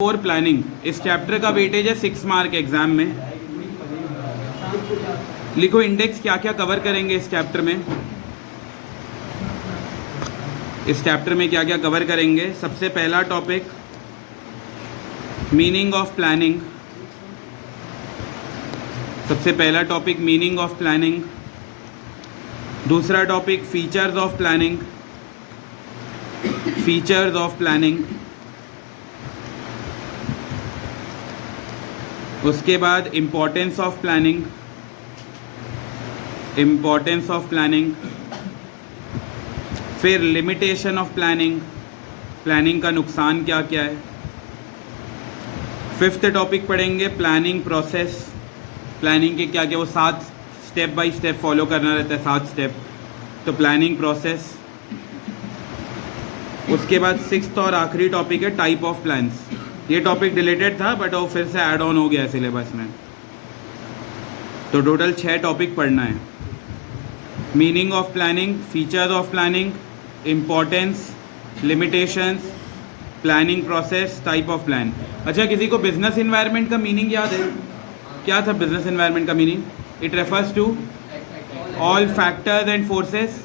Four planning. इस chapter का weightage है 6 मार्क एग्जाम में। लिखो इंडेक्स क्या क्या कवर करेंगे इस चैप्टर में। इस चैप्टर में क्या क्या कवर करेंगे। सबसे पहला टॉपिक मीनिंग ऑफ प्लानिंग। सबसे पहला टॉपिक मीनिंग ऑफ प्लानिंग। दूसरा topic features of planning. Features of planning. उसके बाद importance of planning. Importance of planning. फिर लिमिटेशन ऑफ प्लानिंग। प्लानिंग का नुकसान क्या क्या है। फिफ्थ टॉपिक पढ़ेंगे प्लानिंग प्रोसेस। प्लानिंग के क्या क्या वो 7 स्टेप बाय स्टेप फॉलो करना रहता है, 7 स्टेप। तो प्लानिंग प्रोसेस। उसके बाद सिक्स्थ और आखिरी टॉपिक है टाइप ऑफ प्लान्स। ये टॉपिक डिलीटेड था बट वो फिर से ऐड ऑन हो गया सिलेबस में। तो टोटल 6 टॉपिक पढ़ना है। Meaning of planning, features of planning, importance, limitations, planning process, type of plan. अच्छा, किसी को बिजनेस इन्वायरमेंट का मीनिंग याद है? क्या था बिजनेस इन्वायरमेंट का meaning? It refers to all factors and forces,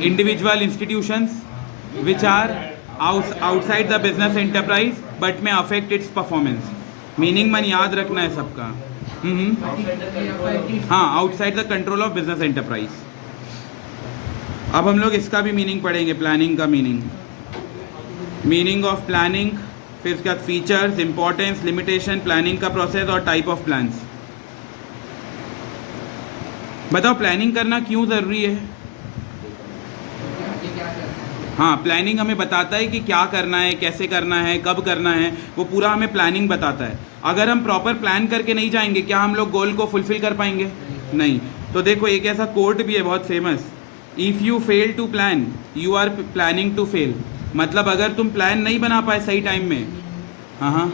individual institutions which are outside the business enterprise but may affect its performance। Meaning मन याद रखना है सबका। हाँ, outside the control of business enterprise. अब हम लोग इसका भी मीनिंग पढ़ेंगे, प्लानिंग का मीनिंग। मीनिंग ऑफ प्लानिंग, फिर उसके बाद फीचर्स, इंपॉर्टेंस, लिमिटेशन, प्लानिंग का प्रोसेस और टाइप ऑफ प्लान्स। बताओ प्लानिंग करना क्यों ज़रूरी है? हाँ, प्लानिंग हमें बताता है कि क्या करना है, कैसे करना है, कब करना है, वो पूरा हमें प्लानिंग बताता है। अगर हम प्रॉपर प्लान करके नहीं जाएंगे, क्या हम लोग गोल को फुलफिल कर पाएंगे? नहीं। तो देखो एक ऐसा कोट भी है बहुत famous, if you fail to plan you are planning to fail. मतलब अगर तुम प्लान नहीं बना पाए सही टाइम में। हाँ,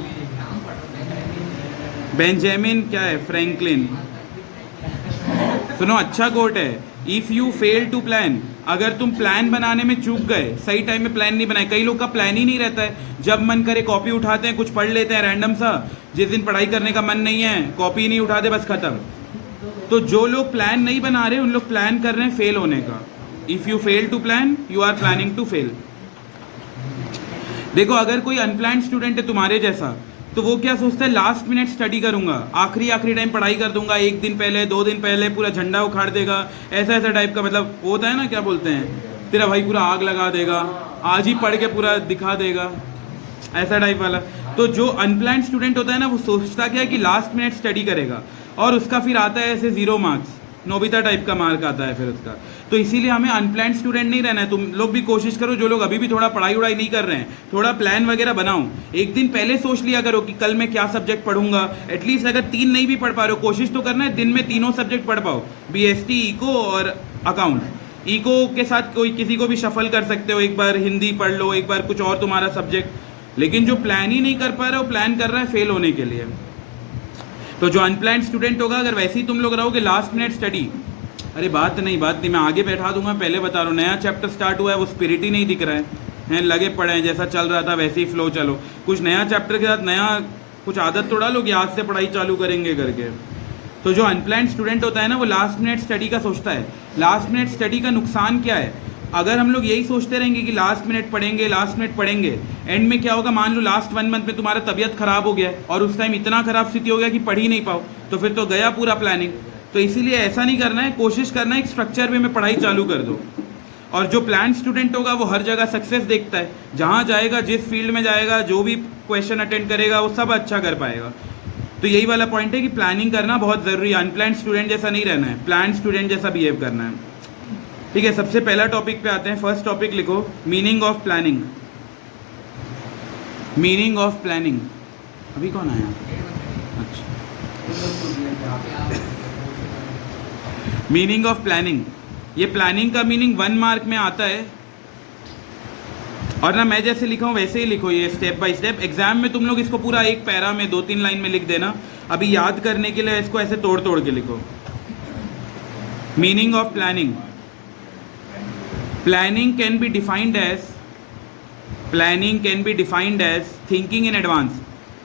बेंजामिन क्या है, फ्रैंकलिन। सुनो, अच्छा कोट है, if you fail to plan. अगर तुम प्लान बनाने में चूक गए, सही टाइम में प्लान नहीं बनाए। कई लोग का प्लान ही नहीं रहता है, जब मन करे कॉपी उठाते हैं, कुछ पढ़ लेते हैं रैंडम सा। जिस दिन पढ़ाई करने का मन नहीं है, कॉपी नहीं उठाते, बस खत्म। तो जो लोग प्लान नहीं बना रहे, उन लोग प्लान कर रहे हैं फेल होने का। If you fail to plan you are planning to fail. देखो अगर कोई अनप्लान्ड स्टूडेंट है तुम्हारे जैसा, तो वो क्या सोचता है, लास्ट मिनट स्टडी करूंगा, आखिरी टाइम पढ़ाई कर दूंगा, 1 दिन पहले 2 दिन पहले पूरा झंडा उखाड़ देगा, ऐसा टाइप का। मतलब होता है ना, क्या बोलते हैं, तेरा भाई पूरा आग लगा देगा, आज ही पढ़ के पूरा दिखा देगा, ऐसा टाइप वाला। तो जो अनप्लान्ड स्टूडेंट होता है ना, वो सोचता क्या है कि लास्ट मिनट स्टडी करेगा और उसका फिर आता है ऐसे 0 मार्क्स, नोबिता टाइप का मार्क आता है फिर उसका। तो इसीलिए हमें अनप्लान्ड स्टूडेंट नहीं रहना है। तुम लोग भी कोशिश करो, जो लोग अभी भी थोड़ा पढ़ाई वढ़ाई नहीं कर रहे हैं, थोड़ा प्लान वगैरह बनाओ। एक दिन पहले सोच लिया करो कि कल मैं क्या सब्जेक्ट पढ़ूंगा। एटलीस्ट अगर 3 नहीं भी पढ़ पा रहे हो, कोशिश तो करना है दिन में तीनों सब्जेक्ट पढ़ पाओ, BST, इको और अकाउंट्स। इको के साथ कोई किसी को भी शफल कर सकते हो, एक बार हिंदी पढ़ लो, एक बार कुछ और तुम्हारा सब्जेक्ट। लेकिन जो प्लान ही नहीं कर पा रहे हो, प्लान कर रहा है फेल होने के लिए। तो जो अनप्लान्ड स्टूडेंट होगा, अगर वैसे ही तुम लोग रहोगे लास्ट मिनट स्टडी, अरे बात नहीं, मैं आगे बैठा दूंगा, पहले बता रहा हूँ। नया चैप्टर स्टार्ट हुआ है, वो स्पिरिट ही नहीं दिख रहा है, लगे पड़े हैं, जैसा चल रहा था वैसे ही फ्लो चलो। कुछ नया चैप्टर के साथ नया कुछ आदत तो डालो कि आज से पढ़ाई चालू करेंगे करके। तो जो अनप्लान्ड स्टूडेंट होता है ना, वो लास्ट मिनट स्टडी का सोचता है। लास्ट मिनट स्टडी का नुकसान क्या है? अगर हम लोग यही सोचते रहेंगे कि लास्ट मिनट पढ़ेंगे, एंड में क्या होगा, मान लो लास्ट 1 मंथ में तुम्हारा तबीयत खराब हो गया है और उस टाइम इतना खराब स्थिति हो गया कि पढ़ ही नहीं पाओ, तो फिर तो गया पूरा प्लानिंग। तो इसीलिए ऐसा नहीं करना है, कोशिश करना है एक स्ट्रक्चर वे में पढ़ाई चालू कर दो। और जो प्लान स्टूडेंट होगा वो हर जगह सक्सेस देखता है, जहाँ जाएगा, जिस फील्ड में जाएगा, जो भी क्वेश्चन अटेंड करेगा, वो सब अच्छा कर पाएगा। तो यही वाला पॉइंट है कि प्लानिंग करना बहुत ज़रूरी है। अनप्लान्ड स्टूडेंट जैसा नहीं रहना है, प्लान स्टूडेंट जैसा बिहेव करना है। ठीक है, सबसे पहला टॉपिक पे आते हैं। फर्स्ट टॉपिक लिखो, meaning of planning. Meaning of planning. अभी कौन आया? अच्छा, मीनिंग ऑफ प्लानिंग। ये प्लानिंग का मीनिंग 1 मार्क में आता है, और ना मैं जैसे लिखा हूँ वैसे ही लिखो, ये स्टेप बाय स्टेप। एग्जाम में तुम लोग इसको पूरा एक पैरा में 2-3 लाइन में लिख देना। अभी याद करने के लिए इसको ऐसे तोड़ तोड़ के लिखो। Meaning of planning. Planning can be defined as planning can be defined as thinking in advance.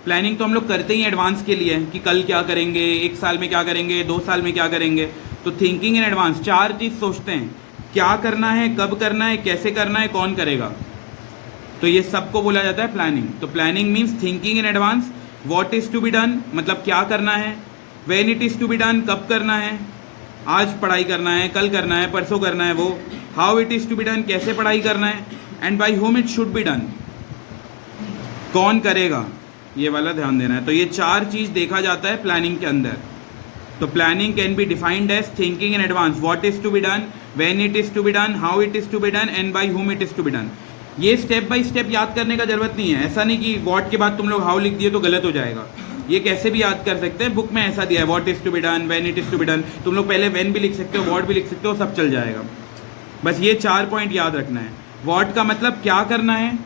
Planning तो हम लोग करते ही एडवांस के लिए कि कल क्या करेंगे, 1 साल में क्या करेंगे, 2 साल में क्या करेंगे। तो थिंकिंग इन एडवांस 4 चीज़ सोचते हैं, क्या करना है, कब करना है, कैसे करना है, कौन करेगा। तो ये सबको बोला जाता है प्लानिंग। तो planning means thinking in advance. What is to be done मतलब क्या करना है, when it is to be done कब करना है, आज पढ़ाई करना है, कल करना है, परसों करना है वो। How it is to be done कैसे पढ़ाई करना है, and by whom it should be done कौन करेगा, ये वाला ध्यान देना है। तो ये 4 चीज़ देखा जाता है प्लानिंग के अंदर। तो planning can be defined as thinking in advance, what is to be done, when it is to be done, how it is to be done, and by whom it is to be done. ये step by step याद करने का जरूरत नहीं है। ऐसा नहीं कि व्हाट के बाद तुम लोग हाउ लिख दिए तो गलत हो जाएगा। ये कैसे भी याद कर सकते हैं, बुक में ऐसा दिया है, what is to be done, when it is to be done. तुम लोग पहले व्हेन भी लिख सकते हो, व्हाट भी लिख सकते हो, सब चल जाएगा। बस ये 4 पॉइंट याद रखना है। व्हाट का मतलब क्या करना है,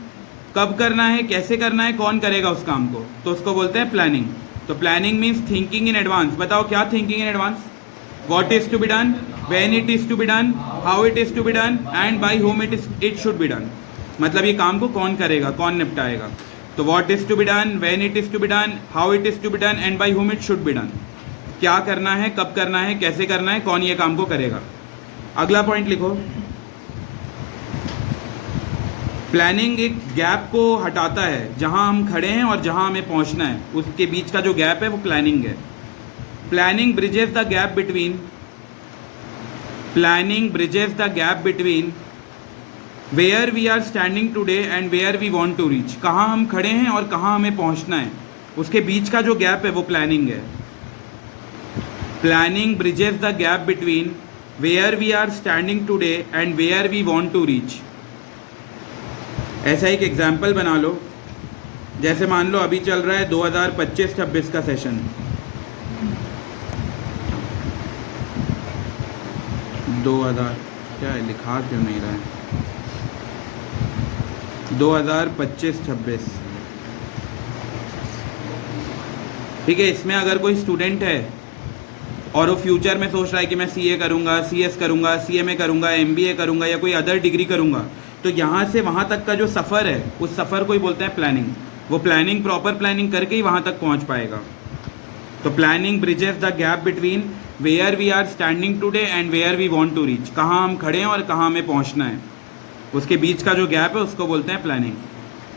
कब करना है, कैसे करना है, कौन करेगा उस काम को, तो उसको बोलते हैं प्लानिंग। तो planning means thinking in advance. बताओ क्या thinking in advance, what is to be done, when it is to be done, how it is to be done, and by whom it should be done. मतलब ये काम को कौन करेगा, कौन निपटाएगा। तो what is to be done, when it is to be done, how it is to be done, and by whom it should be done. क्या करना है, कब करना है, कैसे करना है, कौन ये काम को करेगा। अगला पॉइंट लिखो, प्लानिंग एक गैप को हटाता है, जहां हम खड़े हैं और जहां हमें पहुंचना है उसके बीच का जो गैप है वो प्लानिंग है। Planning bridges the gap between, planning bridges the gap between where we are standing today and where we want to reach. कहाँ हम खड़े हैं और कहाँ हमें पहुँचना है उसके बीच का जो गैप है वो प्लानिंग है। Planning bridges the gap between where we are standing today and where we want to reach. ऐसा एक एग्जाम्पल बना लो, जैसे मान लो अभी चल रहा है 2025-26 का सेशन। 2000 क्या है, लिखा क्यों नहीं रहा है, 2025-26 ठीक है। इसमें अगर कोई स्टूडेंट है और वो फ्यूचर में सोच रहा है कि मैं CA करूँगा, CS करूँगा, CMA करूँगा, MBA करूँगा या कोई अदर डिग्री करूँगा, तो यहाँ से वहाँ तक का जो सफ़र है उस सफ़र को ही बोलते हैं प्लानिंग। वो प्लानिंग प्रॉपर प्लानिंग करके ही वहाँ तक पहुँच पाएगा। तो planning bridges the gap between where we are standing today and where we want to reach. कहाँ हम खड़े हैं और कहाँ हमें पहुँचना है उसके बीच का जो गैप है उसको बोलते हैं प्लानिंग।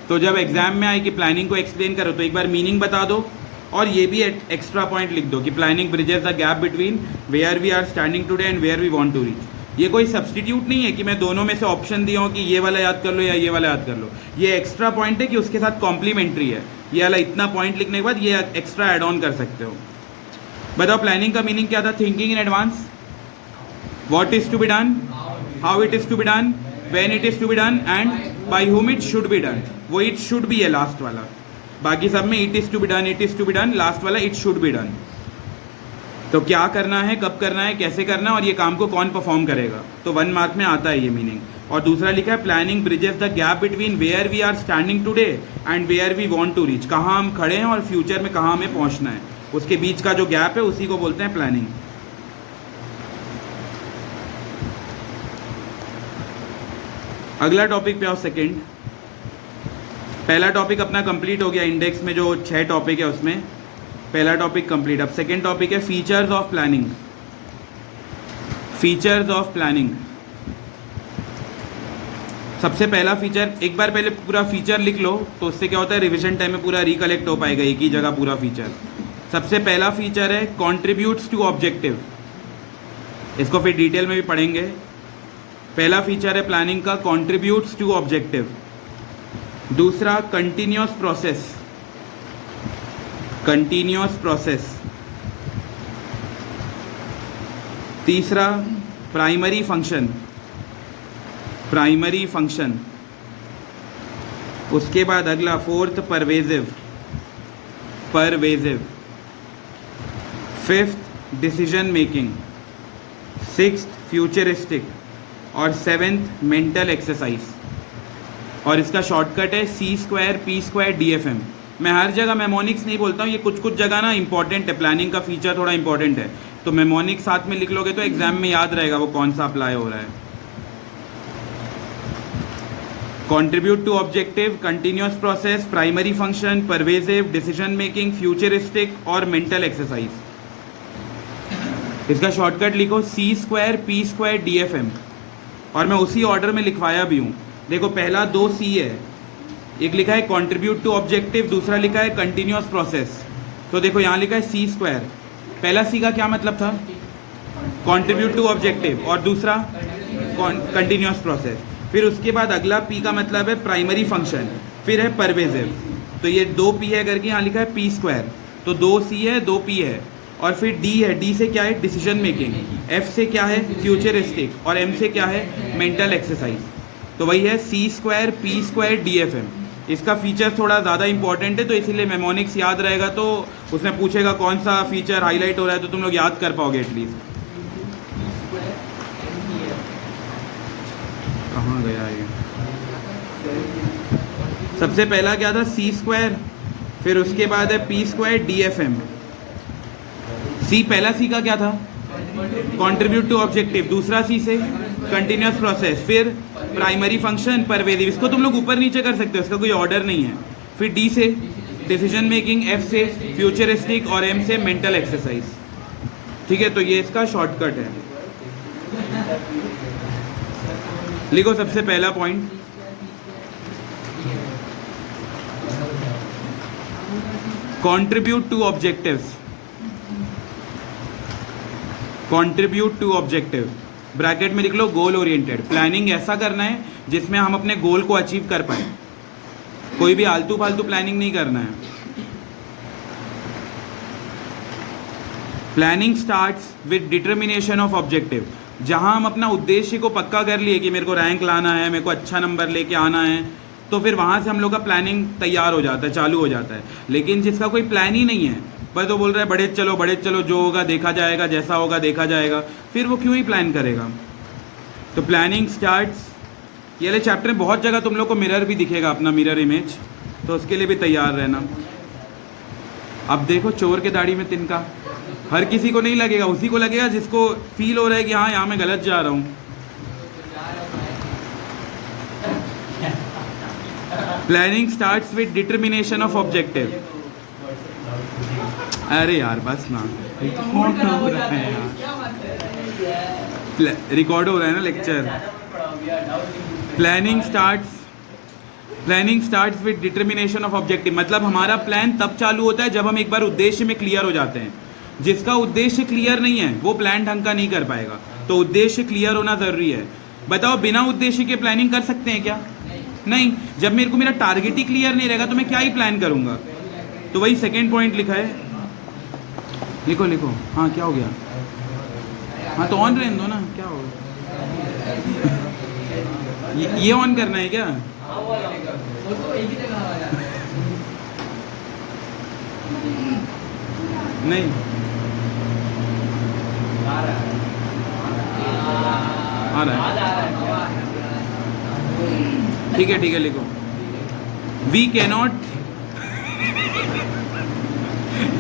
तो जब एग्जाम में आए कि प्लानिंग को एक्सप्लेन करो तो एक बार मीनिंग बता दो और ये भी एक्स्ट्रा पॉइंट लिख दो कि planning bridges the gap between where we are standing today and where we want to reach. ये कोई सब्सटीट्यूट नहीं है कि मैं दोनों में से ऑप्शन दिया हूँ कि ये वाला याद कर लो या ये वाला याद कर लो। ये एक्स्ट्रा पॉइंट है कि उसके साथ कॉम्प्लीमेंट्री है। ये वाला इतना पॉइंट लिखने के बाद ये एक्स्ट्रा ऐड ऑन कर सकते हो। बताओ प्लानिंग का मीनिंग क्या था, thinking in advance, what is to be done, how it is to be done, when it is to be done, and by whom it should be done. वो it should be है last वाला, बाकी सब में it is to be done, it is to be done, last वाला it should be done. तो क्या करना है, कब करना है, कैसे करना है और ये काम को कौन परफॉर्म करेगा, तो 1 मार्क में आता है ये मीनिंग। और दूसरा लिखा है planning bridges the gap between where we are standing today and where we want to reach. कहाँ हम खड़े हैं और फ्यूचर में कहाँ हमें पहुँचना है उसके बीच का जो गैप है उसी को बोलते हैं प्लानिंग। अगला टॉपिक पे आओ, सेकंड। पहला टॉपिक अपना कंप्लीट हो गया, इंडेक्स में जो 6 टॉपिक है उसमें पहला टॉपिक कंप्लीट। अब सेकंड टॉपिक है features of planning. Features of planning, सबसे पहला फीचर, एक बार पहले पूरा फीचर लिख लो तो उससे क्या होता है रिवीजन टाइम में पूरा रिकलेक्ट हो पाएगा एक ही जगह पूरा फीचर। सबसे पहला फीचर है कंट्रीब्यूट्स टू ऑब्जेक्टिव, इसको फिर डिटेल में भी पढ़ेंगे। पहला फीचर है प्लानिंग का कंट्रीब्यूट्स टू ऑब्जेक्टिव। दूसरा कंटिन्यूअस प्रोसेस, कंटिन्यूअस प्रोसेस। तीसरा प्राइमरी फंक्शन, प्राइमरी फंक्शन। उसके बाद अगला fourth pervasive, pervasive. Fifth decision making, sixth futuristic और सेवेंथ मेंटल एक्सरसाइज। और इसका शॉर्टकट है C² P² DFM। मैं हर जगह मेमोनिक्स नहीं बोलता हूँ, ये कुछ कुछ जगह ना इंपॉर्टेंट है, प्लानिंग का फीचर थोड़ा इंपॉर्टेंट है, तो मेमोनिक्स साथ में लिख लोगे तो एग्जाम में याद रहेगा वो कौन सा अप्लाई हो रहा है। Contribute to objective, continuous process, primary function, pervasive, decision making, futuristic और मेंटल एक्सरसाइज। इसका शॉर्टकट लिखो C²P² DFM, और मैं उसी ऑर्डर में लिखवाया भी हूँ। देखो पहला 2 C है, एक लिखा है कंट्रीब्यूट टू ऑब्जेक्टिव, दूसरा लिखा है कंटिन्यूअस प्रोसेस। तो देखो यहाँ लिखा है C², पहला C का क्या मतलब था, कंट्रीब्यूट टू ऑब्जेक्टिव, और दूसरा कंटिन्यूअस प्रोसेस। फिर उसके बाद अगला P का मतलब है प्राइमरी फंक्शन, फिर है परवेजिव। तो ये 2 P है करके यहाँ लिखा है P², तो 2 C है 2 P है। और फिर D है, D से क्या है डिसीजन मेकिंग, F से क्या है फ्यूचरिस्टिक, और M से क्या है मेंटल एक्सरसाइज। तो वही है C²P² DFM। इसका फीचर थोड़ा ज़्यादा इंपॉर्टेंट है, तो इसीलिए मेमोनिक्स याद रहेगा, तो उसमें पूछेगा कौन सा फीचर हाईलाइट हो रहा है, तो तुम लोग याद कर पाओगे एटलीस्ट। कहाँ गया ये, सबसे पहला क्या था C², फिर उसके बाद है P² DFM। C, पहला C का क्या था कंट्रीब्यूट टू ऑब्जेक्टिव, दूसरा C से कंटिन्यूअस प्रोसेस, फिर प्राइमरी फंक्शन, परवेजिव। इसको तुम लोग ऊपर नीचे कर सकते हो, इसका कोई ऑर्डर नहीं है। फिर D से डिसीजन मेकिंग, F से फ्यूचरिस्टिक और M से मेंटल एक्सरसाइज। ठीक है, तो ये इसका शॉर्टकट है। लिखो सबसे पहला point, contribute to objectives, contribute to objective, bracket में लिख लो गोल ओरिएंटेड। प्लानिंग ऐसा करना है जिसमें हम अपने गोल को अचीव कर पाए, कोई भी आलतू फालतू प्लानिंग नहीं करना है। Planning starts with determination of objective, जहां हम अपना उद्देश्य को पक्का कर लिए कि मेरे को रैंक लाना है, मेरे को अच्छा नंबर लेके आना है, तो फिर वहां से हम लोग का प्लानिंग तैयार हो जाता है, चालू हो जाता है। लेकिन जिसका कोई प्लान ही नहीं है, बस तो बोल रहा है बढ़े चलो, जो होगा देखा जाएगा, जैसा होगा देखा जाएगा, फिर वो क्यों ही प्लान करेगा। तो प्लानिंग स्टार्ट्स, ये वाले चैप्टर में बहुत जगह तुम लोग को मिरर भी दिखेगा, अपना मिरर इमेज, तो उसके लिए भी तैयार रहना। अब देखो चोर के दाढ़ी में तिनका, हर किसी को नहीं लगेगा, उसी को लगेगा जिसको फील हो रहा है कि हाँ यहाँ मैं गलत जा रहा हूँ। Planning starts with determination of objective. अरे यार बस ना, रिकॉर्ड हो रहा है यार, रिकॉर्ड हो रहा है ना lecture. Planning starts with determination of objective, मतलब हमारा प्लान तब चालू होता है जब हम एक बार उद्देश्य में क्लियर हो जाते हैं। जिसका उद्देश्य क्लियर नहीं है वो प्लान ढंग का नहीं कर पाएगा, तो उद्देश्य क्लियर होना ज़रूरी है। बताओ बिना उद्देश्य के प्लानिंग कर सकते हैं क्या? नहीं। जब मेरे को मेरा टारगेट ही क्लियर नहीं रहेगा तो मैं क्या ही प्लान करूँगा। तो वही सेकेंड पॉइंट लिखा है, लिखो। हाँ क्या हो गया, हाँ तो ऑन रहने दो ना, क्या हो ये ऑन करना है क्या? नहीं आ रहा है, ठीक है लिखो। वी कैनॉट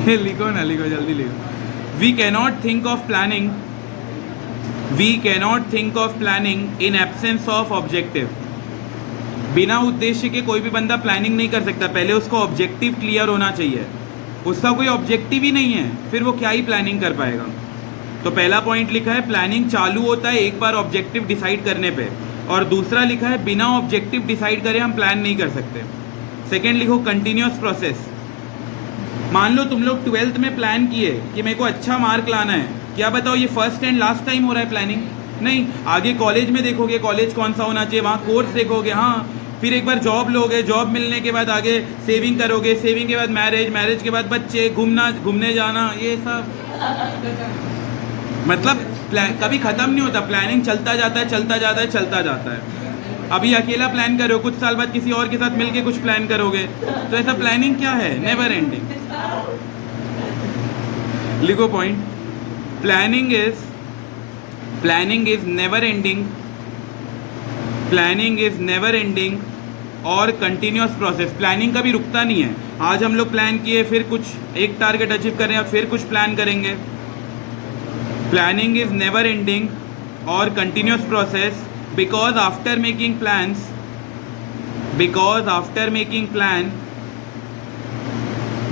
लिखो ना, लिखो जल्दी लिखो। We cannot think of planning in absence of objective. बिना उद्देश्य के कोई भी बंदा प्लानिंग नहीं कर सकता, पहले उसको ऑब्जेक्टिव क्लियर होना चाहिए। उसका कोई ऑब्जेक्टिव ही नहीं है, फिर वो क्या ही प्लानिंग कर पाएगा। तो पहला पॉइंट लिखा है प्लानिंग चालू होता है एक बार ऑब्जेक्टिव डिसाइड करने पे, और दूसरा लिखा है बिना ऑब्जेक्टिव डिसाइड करे हम प्लान नहीं कर सकते। सेकेंड लिखो कंटिन्यूअस प्रोसेस। मान लो तुम लोग 12th में प्लान किए कि मेरे को अच्छा मार्क लाना है, क्या बताओ ये फर्स्ट एंड लास्ट टाइम हो रहा है प्लानिंग? नहीं। आगे कॉलेज में देखोगे कॉलेज कौन सा होना चाहिए, वहाँ कोर्स देखोगे, हाँ फिर एक बार जॉब लोगे, जॉब मिलने के बाद आगे सेविंग करोगे, सेविंग के बाद मैरिज के बाद बच्चे, घूमने जाना, ये सब मतलब कभी ख़त्म नहीं होता। प्लानिंग चलता जाता है। अभी अकेला प्लान करो, कुछ साल बाद किसी और के साथ मिलके कुछ प्लान करोगे, तो ऐसा प्लानिंग क्या है? Never ending. लिखो point, planning is never ending और कंटिन्यूअस प्रोसेस। प्लानिंग कभी रुकता नहीं है। आज हम लोग प्लान किए, फिर कुछ एक टारगेट अचीव करें, फिर कुछ प्लान करेंगे। प्लानिंग इज नेवर एंडिंग और continuous process because after making plans because after making plan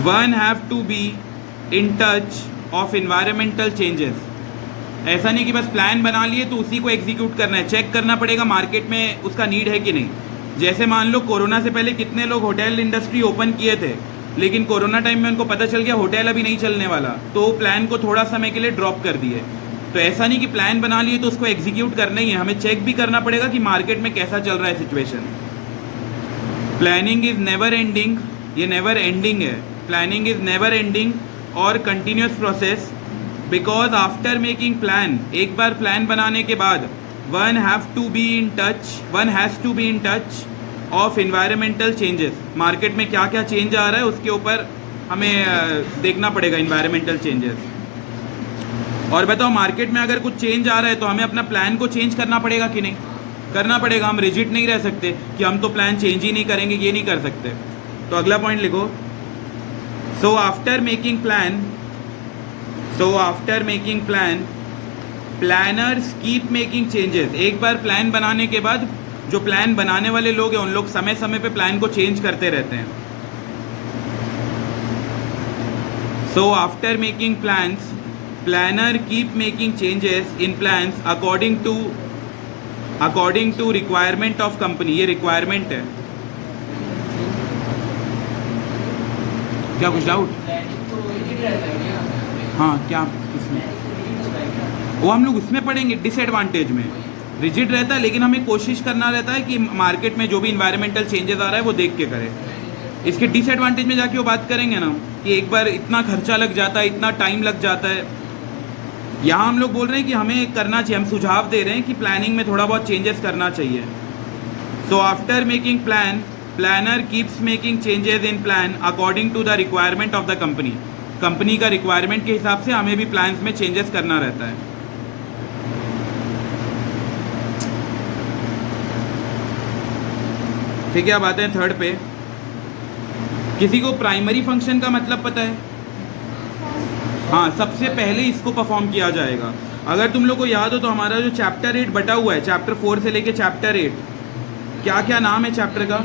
one have to be in touch of environmental changes. ऐसा नहीं कि बस प्लान बना लिए तो उसी को एग्जीक्यूट करना है, चेक करना पड़ेगा मार्केट में उसका नीड है कि नहीं। जैसे मान लो कोरोना से पहले कितने लोग होटल इंडस्ट्री ओपन किए थे, लेकिन कोरोना टाइम में उनको पता चल गया होटल अभी नहीं चलने वाला, तो प्लान को थोड़ा समय के लिए ड्रॉप कर दिए। तो ऐसा नहीं कि प्लान बना लिए तो उसको एग्जीक्यूट करना ही है, हमें चेक भी करना पड़ेगा कि मार्केट में कैसा चल रहा है situation. Planning is never ending, ये नेवर एंडिंग है। प्लानिंग इज नेवर एंडिंग और continuous process, because after making plan, एक बार प्लान बनाने के बाद one has to be in touch of environmental changes. Market में क्या क्या चेंज आ रहा है उसके ऊपर हमें देखना पड़ेगा इन्वायरमेंटल चेंजेस। और बताओ मार्केट में अगर कुछ चेंज आ रहा है तो हमें अपना प्लान को चेंज करना पड़ेगा कि नहीं? करना पड़ेगा। हम रिजिड नहीं रह सकते कि हम तो प्लान चेंज ही नहीं करेंगे, ये नहीं कर सकते। तो अगला पॉइंट लिखो, सो after making plan planners keep making changes. एक बार प्लान बनाने के बाद जो प्लान बनाने वाले लोग हैं उन लोग समय समय पे प्लान को चेंज करते रहते हैं। So after making plans planner keep making changes in plans according to requirement of company. ये रिक्वायरमेंट है। क्या कुछ डाउट? हाँ, क्या किसमें? वो हम लोग उसमें पढ़ेंगे डिसएडवांटेज में। रिजिड रहता है लेकिन हमें कोशिश करना रहता है कि मार्केट में जो भी इन्वायरमेंटल चेंजेस आ रहा है वो देख के करें। इसके डिसएडवांटेज में जाके वो बात करेंगे ना कि एक बार इतना खर्चा लग जाता है, इतना टाइम लग जाता है। यहाँ हम लोग बोल रहे हैं कि हमें करना चाहिए, हम सुझाव दे रहे हैं कि प्लानिंग में थोड़ा बहुत चेंजेस करना चाहिए। So after making plan planner keeps making changes in plan according to the requirement of the company. Company का रिक्वायरमेंट के हिसाब से हमें भी प्लान्स में चेंजेस करना रहता है। ठीक है, अब आते हैं थर्ड पे। किसी को प्राइमरी फंक्शन का मतलब पता है? हाँ, सबसे पहले इसको परफॉर्म किया जाएगा। अगर तुम लोग को याद हो तो हमारा जो चैप्टर 8 बटा हुआ है, चैप्टर 4 से लेके चैप्टर 8, क्या क्या नाम है चैप्टर का?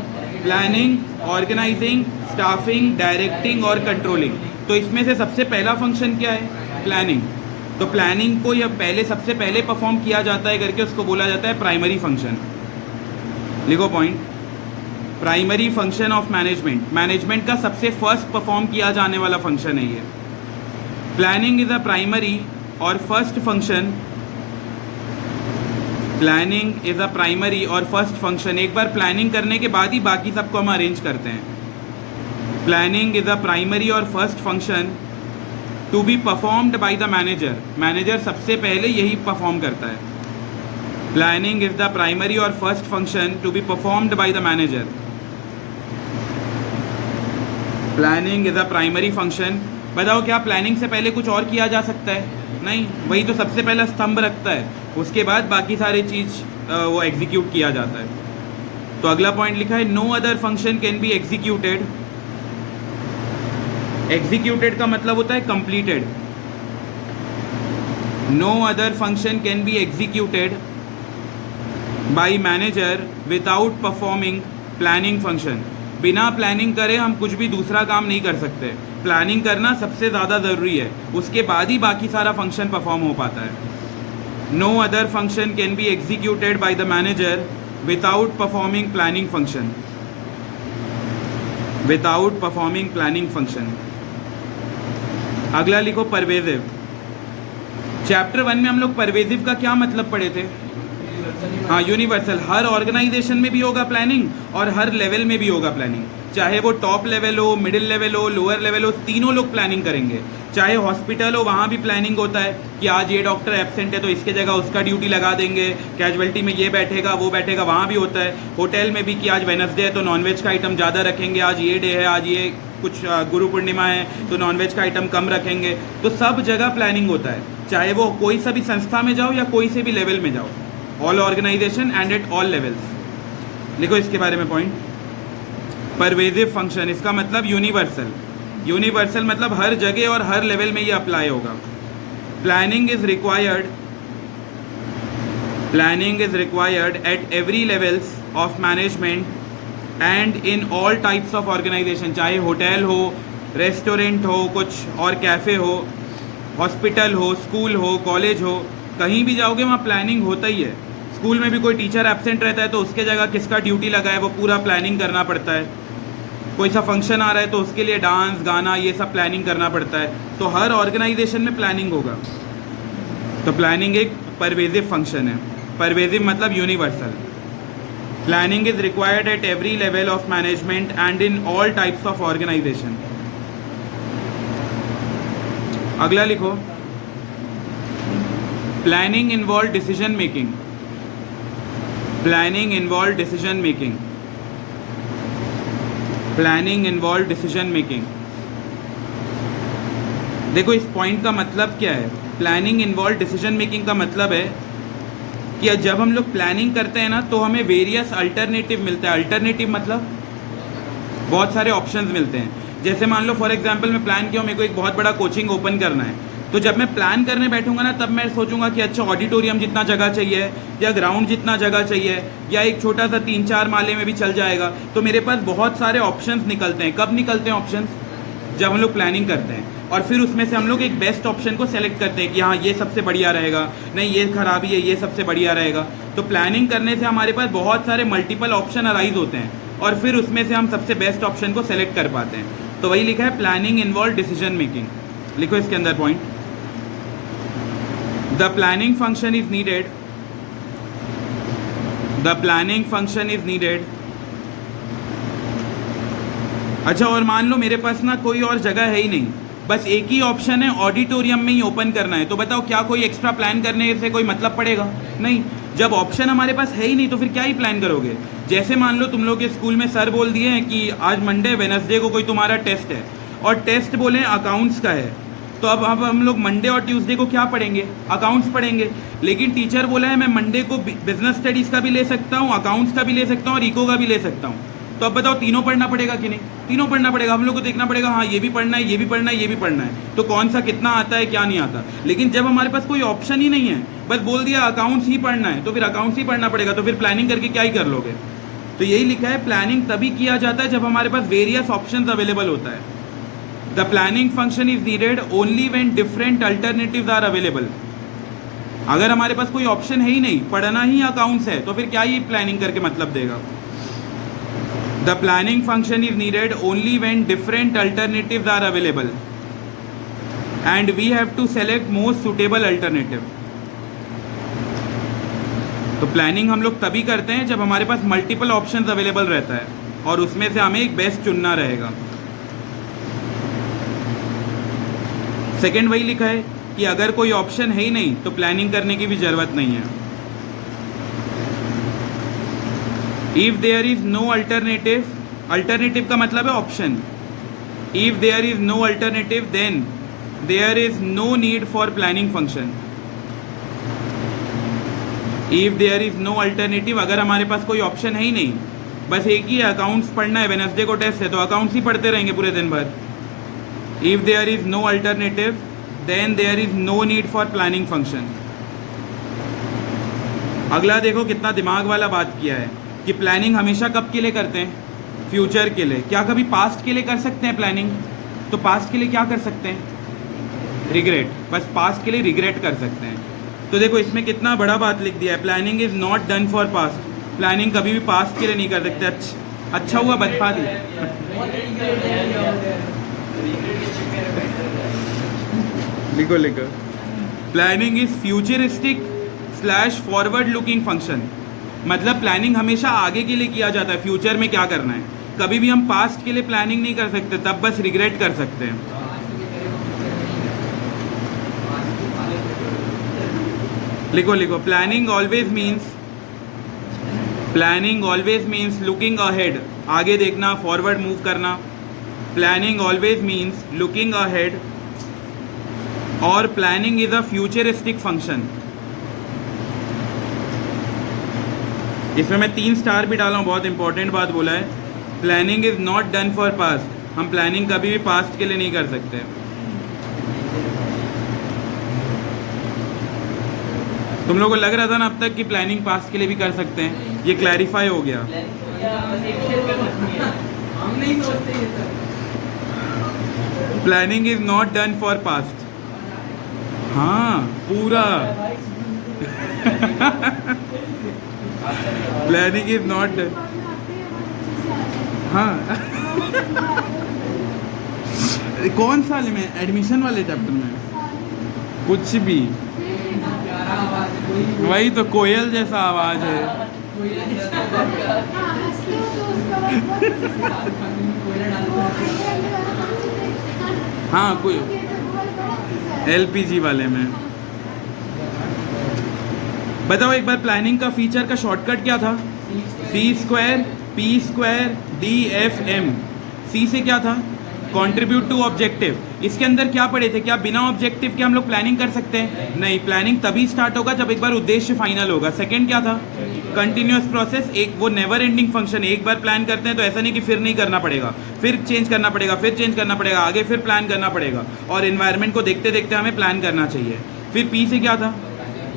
प्लानिंग, ऑर्गेनाइजिंग, स्टाफिंग, डायरेक्टिंग और कंट्रोलिंग। तो इसमें से सबसे पहला फंक्शन क्या है? प्लानिंग। तो प्लानिंग को यह सबसे पहले परफॉर्म किया जाता है करके उसको बोला जाता है प्राइमरी फंक्शन। लिखो point, primary function of management का सबसे फर्स्ट परफॉर्म किया जाने वाला फंक्शन है ये। प्लानिंग इज अ प्राइमरी और first function. Planning is a primary और फर्स्ट फंक्शन। एक बार प्लानिंग करने के बाद ही बाकी सबको हम अरेंज करते हैं। प्लानिंग इज अ प्राइमरी और first function to be performed by the manager सबसे पहले यही परफॉर्म करता है। प्लानिंग इज द प्राइमरी और first function to be performed by the manager. Planning is a primary function. बताओ क्या प्लानिंग से पहले कुछ और किया जा सकता है? नहीं, वही तो सबसे पहला स्तंभ रखता है, उसके बाद बाकी सारी चीज़ वो एग्जीक्यूट किया जाता है। तो अगला पॉइंट लिखा है, no other function can be executed. Executed का मतलब होता है completed. No other function can be executed by manager without performing planning function. बिना प्लानिंग करे हम कुछ भी दूसरा काम नहीं कर सकते। प्लानिंग करना सबसे ज़्यादा ज़रूरी है, उसके बाद ही बाकी सारा फंक्शन परफॉर्म हो पाता है। No other function can be executed by the manager without performing planning function. Without performing planning function. अगला लिखो परवेजिव। चैप्टर 1 में हम लोग परवेजिव का क्या मतलब पढ़े थे? हाँ, यूनिवर्सल। हर ऑर्गेनाइजेशन में भी होगा प्लानिंग और हर लेवल में भी होगा प्लानिंग। चाहे वो टॉप लेवल हो, मिडिल लेवल हो, लोअर लेवल हो, तीनों लोग प्लानिंग करेंगे। चाहे हॉस्पिटल हो, वहाँ भी प्लानिंग होता है कि आज ये डॉक्टर एब्सेंट है तो इसके जगह उसका ड्यूटी लगा देंगे, कैजुअलिटी में ये बैठेगा वो बैठेगा, वहाँ भी होता है। होटल में भी कि आज वेडनेसडे है तो नॉनवेज का आइटम ज़्यादा रखेंगे, आज ये डे है, आज ये कुछ गुरु पूर्णिमा है तो नॉनवेज का आइटम कम रखेंगे। तो सब जगह प्लानिंग होता है, चाहे वो कोई सा भी संस्था में जाओ या कोई से भी लेवल में जाओ। All organisation and at all levels. लिखो इसके बारे में पॉइंट। परवेजिव फंक्शन, इसका मतलब यूनिवर्सल। यूनिवर्सल मतलब हर जगह और हर लेवल में ये अप्लाई होगा। Planning is required at every levels of management and in all types of organisation, चाहे होटल हो, रेस्टोरेंट हो, कुछ और कैफ़े हो, हॉस्पिटल हो, स्कूल हो, कॉलेज हो, कहीं भी जाओगे वहाँ प्लानिंग होता ही है। स्कूल में भी कोई टीचर एब्सेंट रहता है तो उसके जगह किसका ड्यूटी लगा है वो पूरा प्लानिंग करना पड़ता है। कोई सा फंक्शन आ रहा है तो उसके लिए डांस, गाना, ये सब प्लानिंग करना पड़ता है। तो हर ऑर्गेनाइजेशन में प्लानिंग होगा। तो प्लानिंग एक परवेजिव फंक्शन है। परवेजिव मतलब universal. Planning is required at every level of management and in all types of organisation. अगला लिखो, planning involve decision making. Planning involve decision making. Planning involve decision making. देखो इस point का मतलब क्या है। प्लानिंग इन्वॉल्व डिसीजन मेकिंग का मतलब है कि जब हम लोग प्लानिंग करते हैं ना तो हमें वेरियस अल्टरनेटिव मिलता है। अल्टरनेटिव मतलब बहुत सारे ऑप्शंस मिलते हैं। जैसे मान लो फॉर एग्जांपल मैं प्लान किया, मेरे को एक बहुत बड़ा कोचिंग ओपन करना है, तो जब मैं प्लान करने बैठूंगा ना तब मैं सोचूंगा कि अच्छा ऑडिटोरियम जितना जगह चाहिए या ग्राउंड जितना जगह चाहिए या एक छोटा सा 3-4 माले में भी चल जाएगा। तो मेरे पास बहुत सारे ऑप्शंस निकलते हैं। कब निकलते हैं ऑप्शंस? जब हम लोग प्लानिंग करते हैं और फिर उसमें से हम लोग एक बेस्ट ऑप्शन को सेलेक्ट करते हैं कि हाँ ये सबसे बढ़िया रहेगा, नहीं ये खराबी है, ये सबसे बढ़िया रहेगा। तो प्लानिंग करने से हमारे पास बहुत सारे मल्टीपल ऑप्शन अराइज होते हैं और फिर उसमें से हम सबसे बेस्ट ऑप्शन को सेलेक्ट कर पाते हैं। तो वही लिखा है प्लानिंग इन्वॉल्व डिसीजन मेकिंग। लिखो इसके अंदर point, the planning function is needed. The planning function is needed. अच्छा, और मान लो मेरे पास ना कोई और जगह है ही नहीं, बस एक ही ऑप्शन है, ऑडिटोरियम में ही ओपन करना है। तो बताओ क्या कोई एक्स्ट्रा प्लान करने से कोई मतलब पड़ेगा? नहीं। जब ऑप्शन हमारे पास है ही नहीं तो फिर क्या ही प्लान करोगे। जैसे मान लो तुम लोग के स्कूल में सर बोल दिए हैं कि आज मंडे वेनसडे को कोई तुम्हारा टेस्ट है और टेस्ट बोले अकाउंट्स का है, तो अब हम लोग मंडे और ट्यूसडे को क्या पढ़ेंगे? अकाउंट्स पढ़ेंगे। लेकिन टीचर बोला है मैं मंडे को बिजनेस स्टडीज़ का भी ले सकता हूँ, अकाउंट्स का भी ले सकता हूँ और इको का भी ले सकता हूँ। तो अब बताओ तीनों पढ़ना पड़ेगा कि नहीं? तीनों पढ़ना पड़ेगा। हम लोग को देखना पड़ेगा हाँ ये भी पढ़ना है, ये भी पढ़ना है, ये भी पढ़ना है, तो कौन सा कितना आता है क्या नहीं आता। लेकिन जब हमारे पास कोई ऑप्शन ही नहीं है, बस बोल दिया अकाउंट्स ही पढ़ना है, तो फिर अकाउंट्स ही पढ़ना पड़ेगा। तो फिर प्लानिंग करके क्या ही कर लोगे। तो यही लिखा है प्लानिंग तभी किया जाता है जब हमारे पास वेरियस ऑप्शंस अवेलेबल होता है। The planning function is needed only when different alternatives are available. अगर हमारे पास कोई ऑप्शन है ही नहीं, पढ़ना ही अकाउंट्स है, तो फिर क्या ही प्लानिंग करके मतलब देगा। The planning function is needed only when different alternatives are available and we have to select most suitable alternative. तो प्लानिंग हम लोग तभी करते हैं जब हमारे पास मल्टीपल ऑप्शंस अवेलेबल रहता है और उसमें से हमें एक बेस्ट चुनना रहेगा। सेकेंड वही लिखा है कि अगर कोई ऑप्शन है ही नहीं तो प्लानिंग करने की भी जरूरत नहीं है। If there is no alternative, alternative का मतलब है option. If there is no alternative then there is no need for planning function. If there is no alternative, अगर हमारे पास कोई ऑप्शन है ही नहीं, बस एक ही है अकाउंट्स पढ़ना है, वेडनेसडे को टेस्ट है तो अकाउंट्स ही पढ़ते रहेंगे पूरे दिन भर। If there is no alternative then there is no need for planning function. अगला देखो कितना दिमाग वाला बात किया है कि प्लानिंग हमेशा कब के लिए करते हैं? फ्यूचर के लिए। क्या कभी पास्ट के लिए कर सकते हैं प्लानिंग? तो पास्ट के लिए क्या कर सकते हैं? रिग्रेट। बस पास्ट के लिए रिग्रेट कर सकते हैं। तो देखो इसमें कितना बड़ा बात लिख दिया है, planning is not done for past. Planning कभी भी पास्ट के लिए नहीं कर सकते। अच्छा हुआ बता दी। लिखो लिखो, planning is futuristic / forward looking function. मतलब प्लानिंग हमेशा आगे के लिए किया जाता है, फ्यूचर में क्या करना है। कभी भी हम पास्ट के लिए प्लानिंग नहीं कर सकते, तब बस रिग्रेट कर सकते हैं। लिखो लिखो, planning always means looking ahead, आगे देखना, फॉरवर्ड मूव करना। Planning always means looking ahead और planning is a futuristic function. इसमें मैं 3 स्टार भी डाला हूँ, बहुत इंपॉर्टेंट बात बोला है। Planning is not done for past, हम प्लानिंग कभी भी पास्ट के लिए नहीं कर सकते। तुम लोगों को लग रहा था ना अब तक कि प्लानिंग पास्ट के लिए भी कर सकते हैं, ये क्लैरिफाई हो गया। Planning is not done for past. हाँ पूरा प्लानिंग इज नॉट डन। हाँ कौन साल में? एडमिशन वाले चैप्टर में कुछ भी, वही तो कोयल जैसा आवाज है। हाँ कोई एलपीजी वाले में। बताओ एक बार प्लानिंग का फीचर का शॉर्टकट क्या था? C square P square D F M. C से क्या था? Contribute to objective. इसके अंदर क्या पढ़े थे? क्या बिना ऑब्जेक्टिव के हम लोग प्लानिंग कर सकते हैं? नहीं, प्लानिंग तभी स्टार्ट होगा जब एक बार उद्देश्य फाइनल होगा। सेकंड क्या था? Continuous process. एक वो नेवर एंडिंग फंक्शन। एक बार प्लान करते हैं तो ऐसा नहीं कि फिर नहीं करना पड़ेगा, फिर चेंज करना पड़ेगा, फिर चेंज करना पड़ेगा, आगे फिर प्लान करना पड़ेगा, और इन्वायरमेंट को देखते देखते हमें प्लान करना चाहिए। फिर पी से क्या था?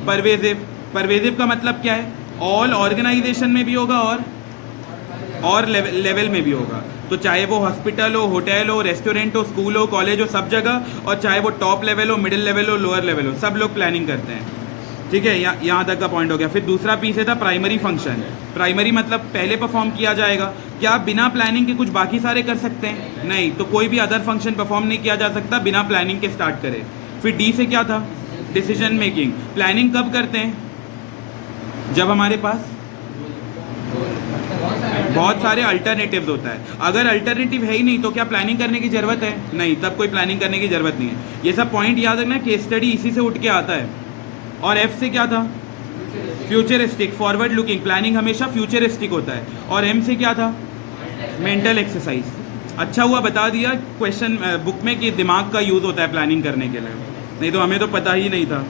परवेजिव। परवेजिव का मतलब क्या है? ऑल ऑर्गेनाइजेशन में भी होगा और लेवल में भी होगा। तो चाहे वो हॉस्पिटल हो, होटल हो, रेस्टोरेंट हो, स्कूल हो, कॉलेज हो, सब जगह, और चाहे वो टॉप लेवल हो, मिडिल लेवल हो, लोअर लेवल हो, सब लोग प्लानिंग करते हैं। ठीक है, यहाँ तक का पॉइंट हो गया। फिर दूसरा पी से था प्राइमरी फंक्शन। प्राइमरी मतलब पहले परफॉर्म किया जाएगा। क्या बिना प्लानिंग के कुछ बाकी सारे कर सकते हैं? नहीं, तो कोई भी अदर फंक्शन परफॉर्म नहीं किया जा सकता बिना प्लानिंग के स्टार्ट करे। फिर डी से क्या था? Decision making. प्लानिंग कब करते हैं? जब हमारे पास बहुत सारे अल्टरनेटिव्स होता है। अगर अल्टरनेटिव है ही नहीं तो क्या प्लानिंग करने की जरूरत है? नहीं, तब कोई प्लानिंग करने की जरूरत नहीं है। ये सब पॉइंट याद रखना, केस स्टडी इसी से उठ के आता है। और एफ से क्या था? Futuristic, forward looking. प्लानिंग हमेशा फ्यूचरिस्टिक होता है। और एम से क्या था? Mental exercise. अच्छा हुआ बता दिया क्वेश्चन बुक में कि दिमाग का यूज होता है प्लानिंग करने के लिए, नहीं तो हमें तो पता ही नहीं था।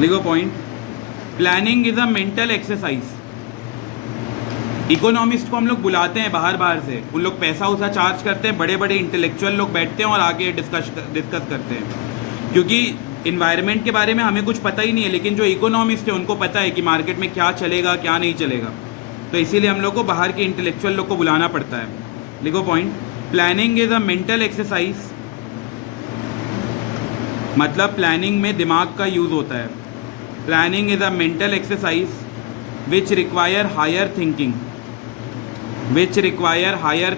लिखो point, planning is a mental exercise. Economist को हम लोग बुलाते हैं बाहर से, उन लोग पैसा उसा चार्ज करते हैं, बड़े बड़े इंटेलेक्चुअल लोग बैठते हैं और आगे डिस्कस करते हैं, क्योंकि इन्वायरमेंट के बारे में हमें कुछ पता ही नहीं है, लेकिन जो इकोनॉमिस्ट है उनको पता है कि मार्केट में क्या चलेगा क्या नहीं चलेगा, तो इसीलिए हम लोग को बाहर के इंटेलेक्चुअल लोग को बुलाना पड़ता है। लिखो point, planning is a mental exercise, मतलब प्लानिंग में दिमाग का यूज होता है। Planning is a mental exercise which require higher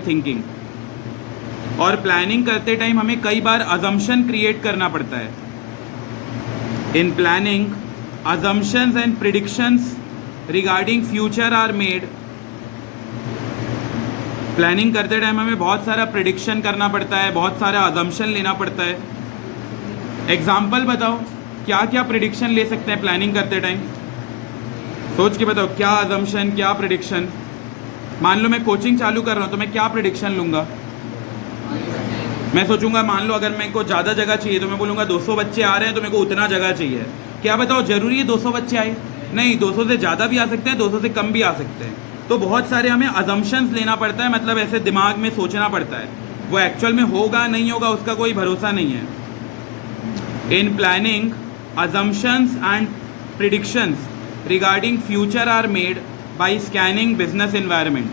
thinking. और प्लानिंग करते टाइम हमें कई बार अजम्पशन क्रिएट करना पड़ता है। In planning assumptions and predictions regarding future are made। Planning करते टाइम हमें बहुत सारा प्रिडिक्शन करना पड़ता है, बहुत सारा अजम्पशन लेना पड़ता है। एग्जाम्पल बताओ, क्या क्या प्रिडिक्शन ले सकते हैं प्लानिंग करते टाइम? सोच के बताओ, क्या अजम्पशन, क्या प्रिडिक्शन। मान लो मैं कोचिंग चालू कर रहा हूँ तो मैं क्या प्रिडिक्शन लूँगा? मैं सोचूंगा, मान लो अगर मेरे को ज़्यादा जगह चाहिए तो मैं बोलूँगा 200 बच्चे आ रहे हैं तो मेरे को उतना जगह चाहिए। क्या बताओ जरूरी है 200 बच्चे आए? नहीं, 200 से ज़्यादा भी आ सकते हैं, 200 से कम भी आ सकते हैं। तो बहुत सारे हमें अजम्पशंस लेना पड़ता है, मतलब ऐसे दिमाग में सोचना पड़ता है। वो एक्चुअल में होगा नहीं होगा उसका कोई भरोसा नहीं है। In planning assumptions and predictions regarding future are made by scanning business environment।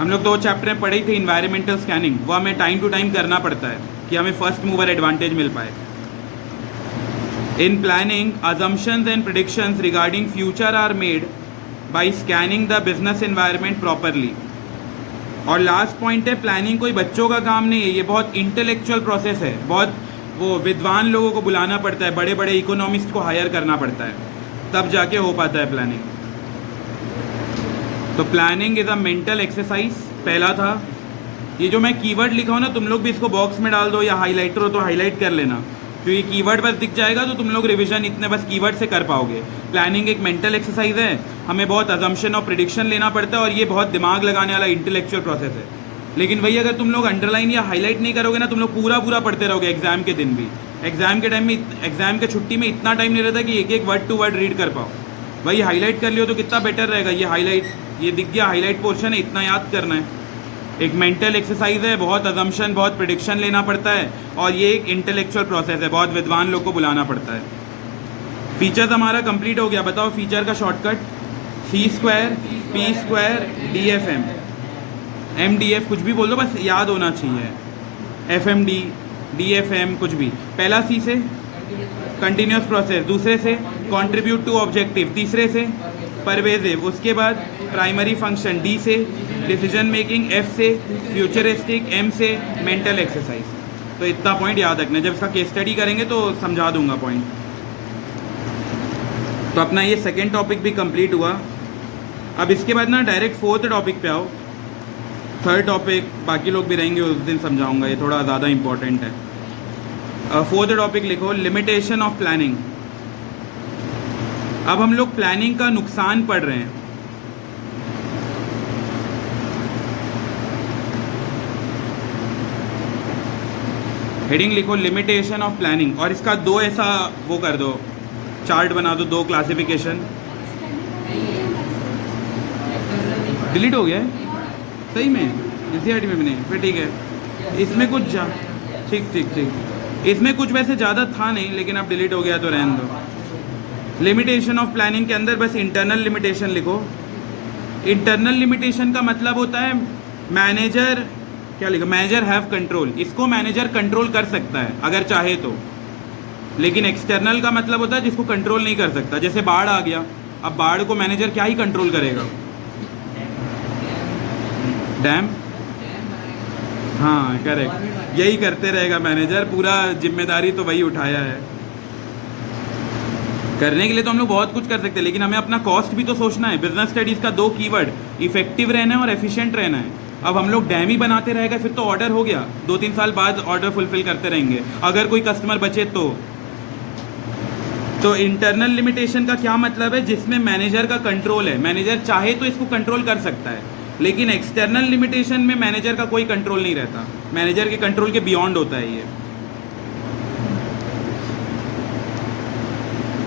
हम लोग 2 चैप्टर में पढ़ी थी इन्वायरमेंटल स्कैनिंग, वो हमें टाइम टू टाइम करना पड़ता है कि हमें फर्स्ट मूवर एडवांटेज मिल पाए। इन planning assumptions and predictions regarding future are made by scanning the business environment properly। और लास्ट पॉइंट है, प्लानिंग कोई बच्चों का काम नहीं है, ये बहुत इंटेलेक्चुअल प्रोसेस है। बहुत वो विद्वान लोगों को बुलाना पड़ता है, बड़े बड़े इकोनॉमिस्ट को हायर करना पड़ता है, तब जाके हो पाता है प्लानिंग। तो planning is a mental exercise पहला था। ये जो मैं कीवर्ड लिखा हूँ ना, तुम लोग भी इसको बॉक्स में डाल दो या हाईलाइटर हो तो हाईलाइट कर लेना, क्योंकि कीवर्ड बस दिख जाएगा तो तुम लोग रिवीजन इतने बस कीवर्ड से कर पाओगे। प्लानिंग एक मेंटल एक्सरसाइज है, हमें बहुत अजम्पशन और प्रिडिक्शन लेना पड़ता है, और ये बहुत दिमाग लगाने वाला इंटेलेक्चुअल प्रोसेस है। लेकिन वही अगर तुम लोग अंडरलाइन या हाईलाइट नहीं करोगे ना, तुम लोग पूरा पढ़ते रहोगे एग्जाम के दिन भी। एग्जाम के टाइम में, एग्जाम के छुट्टी में इतना टाइम नहीं रहता कि एक वर्ड टू वर्ड रीड कर पाओ। वही हाईलाइट कर लियो तो कितना बेटर रहेगा। ये हाईलाइट, ये दिख गया हाईलाइट पोर्शन है, इतना याद करना है। एक मेंटल एक्सरसाइज है, बहुत अजम्पशन बहुत प्रिडिक्शन लेना पड़ता है, और ये एक इंटेलेक्चुअल प्रोसेस है, बहुत विद्वान लोग को बुलाना पड़ता है। फीचर्स हमारा कंप्लीट हो गया। बताओ फीचर का shortcut. C² P² DFM, MDF कुछ भी बोल दो, बस याद होना चाहिए। FMD DFM कुछ भी। पहला C से कंटिन्यूस प्रोसेस, दूसरे से कंट्रीब्यूट टू ऑब्जेक्टिव, तीसरे से परवेजिव, उसके बाद प्राइमरी फंक्शन D से डिसीजन मेकिंग, F से फ्यूचरिस्टिक, M से मेंटल एक्सरसाइज। तो इतना पॉइंट याद रखना, जब इसका केस स्टडी करेंगे तो समझा दूंगा पॉइंट। तो अपना ये सेकेंड टॉपिक भी कंप्लीट हुआ। अब इसके बाद ना डायरेक्ट फोर्थ टॉपिक पे आओ। थर्ड टॉपिक बाकी लोग भी रहेंगे, उस दिन समझाऊंगा, ये थोड़ा ज़्यादा इंपॉर्टेंट है। फोर्थ टॉपिक लिखो, लिमिटेशन ऑफ प्लानिंग। अब हम लोग प्लानिंग का नुकसान पढ़ रहे हैं। हेडिंग लिखो लिमिटेशन ऑफ प्लानिंग, और इसका दो ऐसा वो कर दो, चार्ट बना दो, दो क्लासिफिकेशन। डिलीट हो गया है सही में, NCERT में भी नहीं, फिर ठीक है। इसमें कुछ ठीक, इसमें कुछ वैसे ज़्यादा था नहीं, लेकिन अब डिलीट हो गया तो रहने दो। लिमिटेशन ऑफ प्लानिंग के अंदर बस इंटरनल लिमिटेशन लिखो। इंटरनल लिमिटेशन का मतलब होता है मैनेजर, क्या लिखा, मैनेजर हैव कंट्रोल, इसको मैनेजर कंट्रोल कर सकता है अगर चाहे तो। लेकिन एक्सटर्नल का मतलब होता है जिसको कंट्रोल नहीं कर सकता। जैसे बाढ़ आ गया, अब बाढ़ को मैनेजर क्या ही कंट्रोल करेगा, डैम, हाँ करेक्ट, यही करते रहेगा मैनेजर, पूरा जिम्मेदारी तो वही उठाया है। करने के लिए तो हम लोग बहुत कुछ कर सकते हैं, लेकिन हमें अपना कॉस्ट भी तो सोचना है। बिजनेस स्टडीज़ का दो कीवर्ड, इफेक्टिव रहना है और एफिशिएंट रहना है। अब हम लोग डैम ही बनाते रहेगा फिर तो ऑर्डर हो गया, 2-3 साल बाद ऑर्डर फुलफिल करते रहेंगे अगर कोई कस्टमर बचे तो इंटरनल लिमिटेशन का क्या मतलब है, जिसमें मैनेजर का कंट्रोल है, मैनेजर चाहे तो इसको कंट्रोल कर सकता है। लेकिन एक्सटर्नल लिमिटेशन में मैनेजर का कोई कंट्रोल नहीं रहता, मैनेजर के कंट्रोल के बियॉन्ड होता है ये।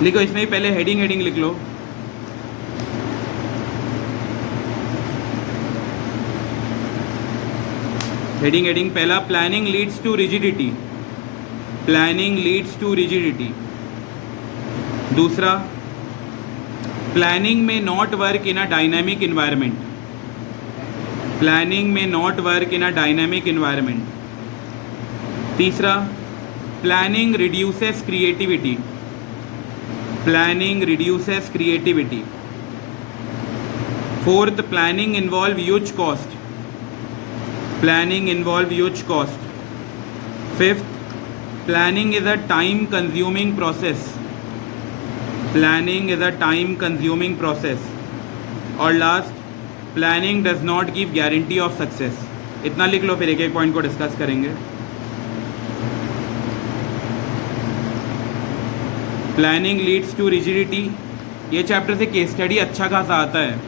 लिखो इसमें ही पहले हेडिंग लिख लो। हेडिंग पहला, planning leads to rigidity, planning leads to rigidity. दूसरा, planning may not work in a dynamic environment, planning may not work in a dynamic environment. तीसरा, planning reduces creativity, planning reduces creativity. Fourth, planning involve huge cost, planning involve huge cost. Fifth, planning is a time consuming process, planning is a time consuming process. और last, planning does not give guarantee of success. इतना लिख लो, फिर एक एक point को discuss करेंगे। Planning leads to rigidity, ये chapter से केस स्टडी अच्छा खासा आता है,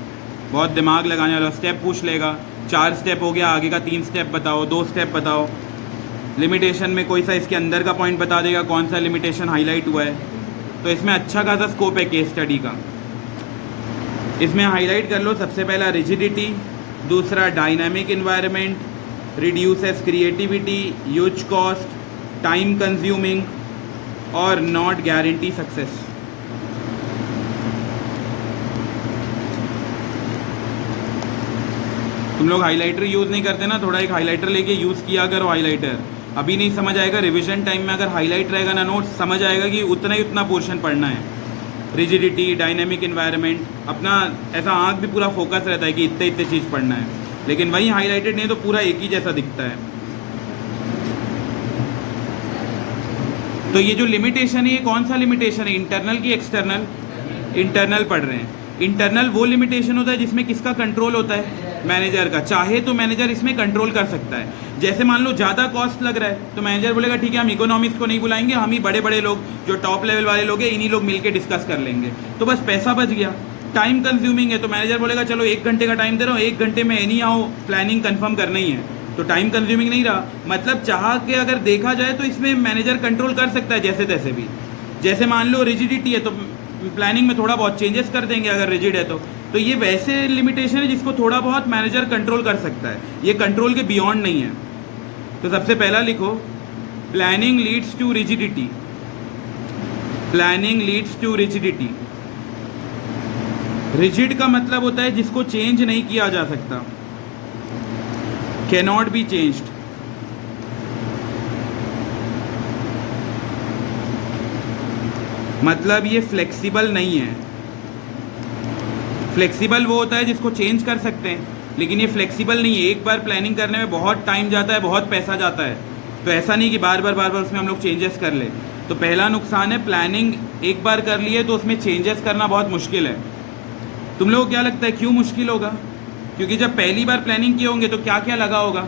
बहुत दिमाग लगाने वाला। स्टेप पूछ लेगा, 4 स्टेप हो गया, आगे का 3 स्टेप बताओ, 2 स्टेप बताओ। लिमिटेशन में कोई सा इसके अंदर का पॉइंट बता देगा, कौन सा लिमिटेशन हाईलाइट हुआ है। तो इसमें अच्छा खासा स्कोप है केस स्टडी का। इसमें हाईलाइट कर लो, सबसे पहला रिजिडिटी, दूसरा dynamic environment, reduces creativity, huge cost, time consuming और नॉट गारंटी सक्सेस। तुम लोग हाइलाइटर यूज़ नहीं करते ना, थोड़ा एक हाइलाइटर लेके यूज़ किया करो हाइलाइटर। अभी नहीं समझ आएगा, रिवीजन टाइम में अगर हाईलाइट रहेगा ना नोट, समझ आएगा कि उतना ही उतना पोर्शन पढ़ना है। रिजिडिटी, डायनेमिक इन्वायरमेंट, अपना ऐसा आँख भी पूरा फोकस रहता है कि इतने इतने चीज़ पढ़ना है, लेकिन वही हाईलाइटेड नहीं तो पूरा एक ही जैसा दिखता है। तो ये जो लिमिटेशन है, ये कौन सा लिमिटेशन है, इंटरनल की एक्सटर्नल? इंटरनल पढ़ रहे हैं। इंटरनल वो लिमिटेशन होता है जिसमें किसका कंट्रोल होता है, मैनेजर का। चाहे तो मैनेजर इसमें कंट्रोल कर सकता है। जैसे मान लो ज़्यादा कॉस्ट लग रहा है तो मैनेजर बोलेगा ठीक है, हम इकोनॉमिक्स को नहीं बुलाएंगे, हम ही बड़े बड़े लोग जो टॉप लेवल वाले लोग हैं इन्हीं लोग मिलकर डिस्कस कर लेंगे, तो बस पैसा बच गया। टाइम कंज्यूमिंग है तो मैनेजर बोलेगा चलो 1 घंटे का टाइम दे रहा हूँ, 1 घंटे में एनी हाउ प्लानिंग कंफर्म करना ही है, तो टाइम कंज्यूमिंग नहीं रहा। मतलब चाह के अगर देखा जाए तो इसमें मैनेजर कंट्रोल कर सकता है जैसे तैसे भी। जैसे मान लो रिजिडिटी है तो प्लानिंग में थोड़ा बहुत चेंजेस कर देंगे अगर रिजिड है तो ये वैसे लिमिटेशन है जिसको थोड़ा बहुत मैनेजर कंट्रोल कर सकता है, ये कंट्रोल के बियॉन्ड नहीं है। तो सबसे पहला लिखो, planning leads to rigidity, planning leads to rigidity. Rigid का मतलब होता है जिसको चेंज नहीं किया जा सकता, कैन नॉट बी चेंज्ड। मतलब ये फ्लेक्सिबल नहीं है। फ्लेक्सिबल वो होता है जिसको चेंज कर सकते हैं, लेकिन ये फ्लेक्सिबल नहीं है। एक बार प्लानिंग करने में बहुत टाइम जाता है, बहुत पैसा जाता है, तो ऐसा नहीं कि बार बार उसमें हम लोग चेंजेस कर ले। तो पहला नुकसान है, प्लानिंग एक बार कर लिए तो उसमें चेंजेस करना बहुत मुश्किल है। तुम लोगों को क्या लगता है क्यों मुश्किल होगा? क्योंकि जब पहली बार प्लानिंग किए होंगे तो क्या क्या लगा होगा,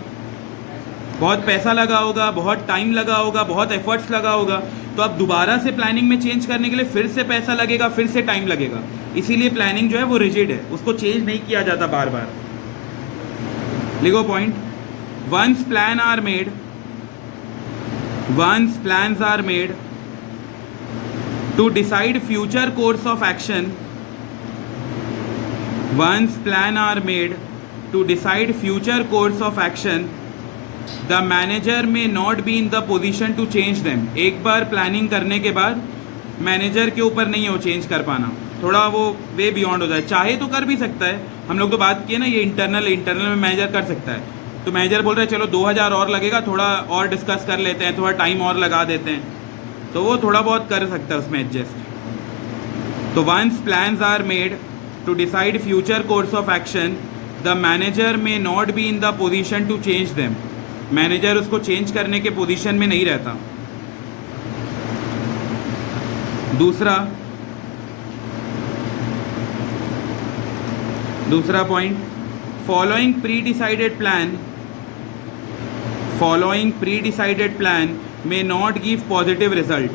बहुत पैसा लगा होगा, बहुत टाइम लगा होगा, बहुत एफर्ट्स लगा होगा। तो अब दोबारा से प्लानिंग में चेंज करने के लिए फिर से पैसा लगेगा, फिर से टाइम लगेगा। इसीलिए प्लानिंग जो है वो रिजिड है, उसको चेंज नहीं किया जाता बार बार। लिखो point, once plan are made, once plans are made to decide future course of action, once plan are made to decide future course of action, the manager may not be in the position to change them। एक बार planning करने के बाद manager के ऊपर नहीं है वो चेंज कर पाना, थोड़ा वो वे बियॉन्ड होता है। चाहे तो कर भी सकता है, हम लोग तो बात किए ना ये इंटरनल में मैनेजर कर सकता है। तो मैनेजर बोल रहे हैं चलो 2000 और लगेगा, थोड़ा और डिस्कस कर लेते हैं, थोड़ा टाइम और लगा देते हैं, तो वो थोड़ा बहुत कर सकता है उसमें एडजस्ट। तो once plans are made to decide future course of action, the manager may not be in the position to change them। Manager उसको चेंज करने के पोजीशन में नहीं रहता। दूसरा point, following pre decided plan may not give positive result.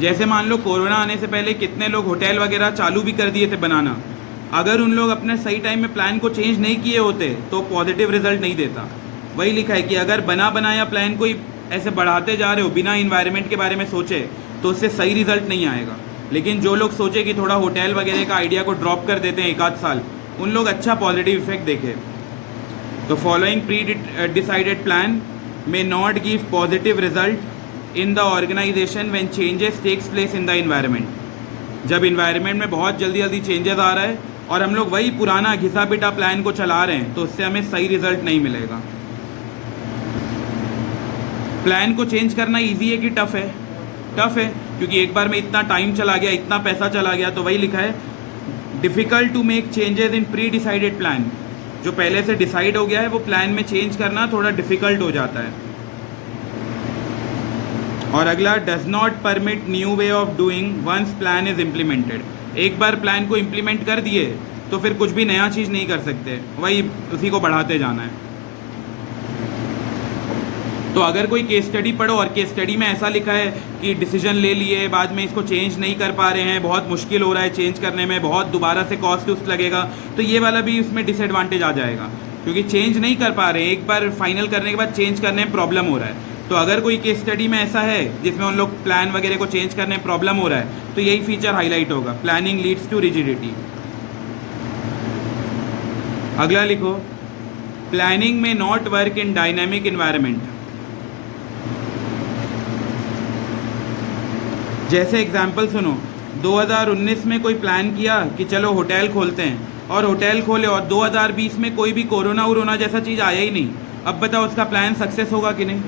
जैसे मान लो corona आने से पहले कितने लोग होटल वगैरह चालू भी कर दिए थे बनाना, अगर उन लोग अपने सही टाइम में प्लान को चेंज नहीं किए होते तो पॉजिटिव रिजल्ट नहीं देता। वही लिखा है कि अगर बना बनाया प्लान कोई ऐसे बढ़ाते जा रहे हो बिना इन्वायरमेंट के बारे में सोचे तो उससे सही रिजल्ट नहीं आएगा। लेकिन जो लोग सोचे कि थोड़ा होटल वगैरह का आइडिया को ड्रॉप कर देते हैं एक आध साल, उन लोग अच्छा पॉजिटिव इफेक्ट देखे। तो following pre decided plan may not give positive result in the organisation when changes takes place in the environment. जब इन्वायरमेंट में बहुत जल्दी चेंजेस आ रहा है और हम लोग वही पुराना घिसा पिटा प्लान को चला रहे हैं तो उससे हमें सही रिजल्ट नहीं मिलेगा। प्लान को चेंज करना इजी है कि टफ है? टफ है, क्योंकि एक बार में इतना टाइम चला गया, इतना पैसा चला गया। तो वही लिखा है, difficult to make changes in pre decided plan. जो पहले से डिसाइड हो गया है वो प्लान में चेंज करना थोड़ा डिफ़िकल्ट हो जाता है। और अगला, does not permit new way of doing once plan is implemented. एक बार प्लान को इम्प्लीमेंट कर दिए तो फिर कुछ भी नया चीज़ नहीं कर सकते, वही उसी को बढ़ाते जाना है। तो अगर कोई केस स्टडी पढ़ो और केस स्टडी में ऐसा लिखा है कि डिसीजन ले लिए, बाद में इसको चेंज नहीं कर पा रहे हैं, बहुत मुश्किल हो रहा है चेंज करने में, बहुत दोबारा से कॉस्ट उस्ट लगेगा, तो ये वाला भी उसमें डिसएडवांटेज आ जाएगा, क्योंकि चेंज नहीं कर पा रहे हैं। एक बार फाइनल करने के बाद चेंज करने में प्रॉब्लम हो रहा है। तो अगर कोई केस स्टडी में ऐसा है जिसमें उन लोग प्लान वगैरह को चेंज करने में प्रॉब्लम हो रहा है, तो यही फीचर हाईलाइट होगा, प्लानिंग लीड्स टू रिजिडिटी। अगला लिखो, planning may not work in dynamic environment. जैसे एग्जाम्पल सुनो, 2019 में कोई प्लान किया कि चलो होटल खोलते हैं, और होटल खोले और 2020 में कोई भी कोरोना जैसा चीज़ आया ही नहीं। अब बताओ उसका प्लान सक्सेस होगा कि नहीं?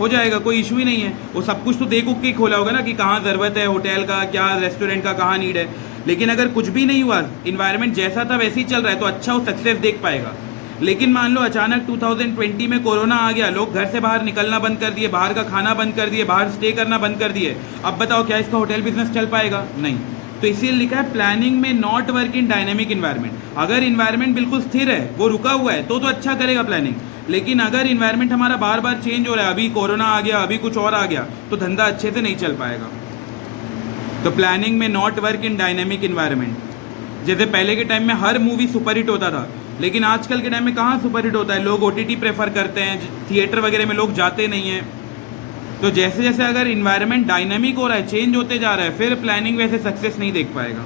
हो जाएगा, कोई इशू ही नहीं है। वो सब कुछ तो देख उक के खोला होगा ना कि कहाँ ज़रूरत है होटल का, क्या रेस्टोरेंट का कहाँ नीड है। लेकिन अगर कुछ भी नहीं हुआ, इन्वायरमेंट जैसा था वैसे ही चल रहा है, तो अच्छा वो सक्सेस देख पाएगा। लेकिन मान लो अचानक 2020 में कोरोना आ गया, लोग घर से बाहर निकलना बंद कर दिए, बाहर का खाना बंद कर दिए, बाहर स्टे करना बंद कर दिए। अब बताओ क्या इसका होटल बिजनेस चल पाएगा? नहीं। तो इसीलिए लिखा है planning may not work in dynamic environment. अगर इन्वायरमेंट बिल्कुल स्थिर है, वो रुका हुआ है, तो अच्छा करेगा प्लानिंग। लेकिन अगर इन्वायरमेंट हमारा बार बार चेंज हो रहा है, अभी कोरोना आ गया, अभी कुछ और आ गया, तो धंधा अच्छे से नहीं चल पाएगा। तो planning may not work in dynamic environment. जैसे पहले के टाइम में हर मूवी सुपरहिट होता था, लेकिन आजकल के टाइम में कहाँ सुपरहिट होता है? लोग OTT प्रेफर करते हैं, थिएटर वगैरह में लोग जाते नहीं हैं। तो जैसे जैसे अगर इन्वायरमेंट डायनामिक हो रहा है, चेंज होते जा रहा है, फिर प्लानिंग वैसे सक्सेस नहीं देख पाएगा।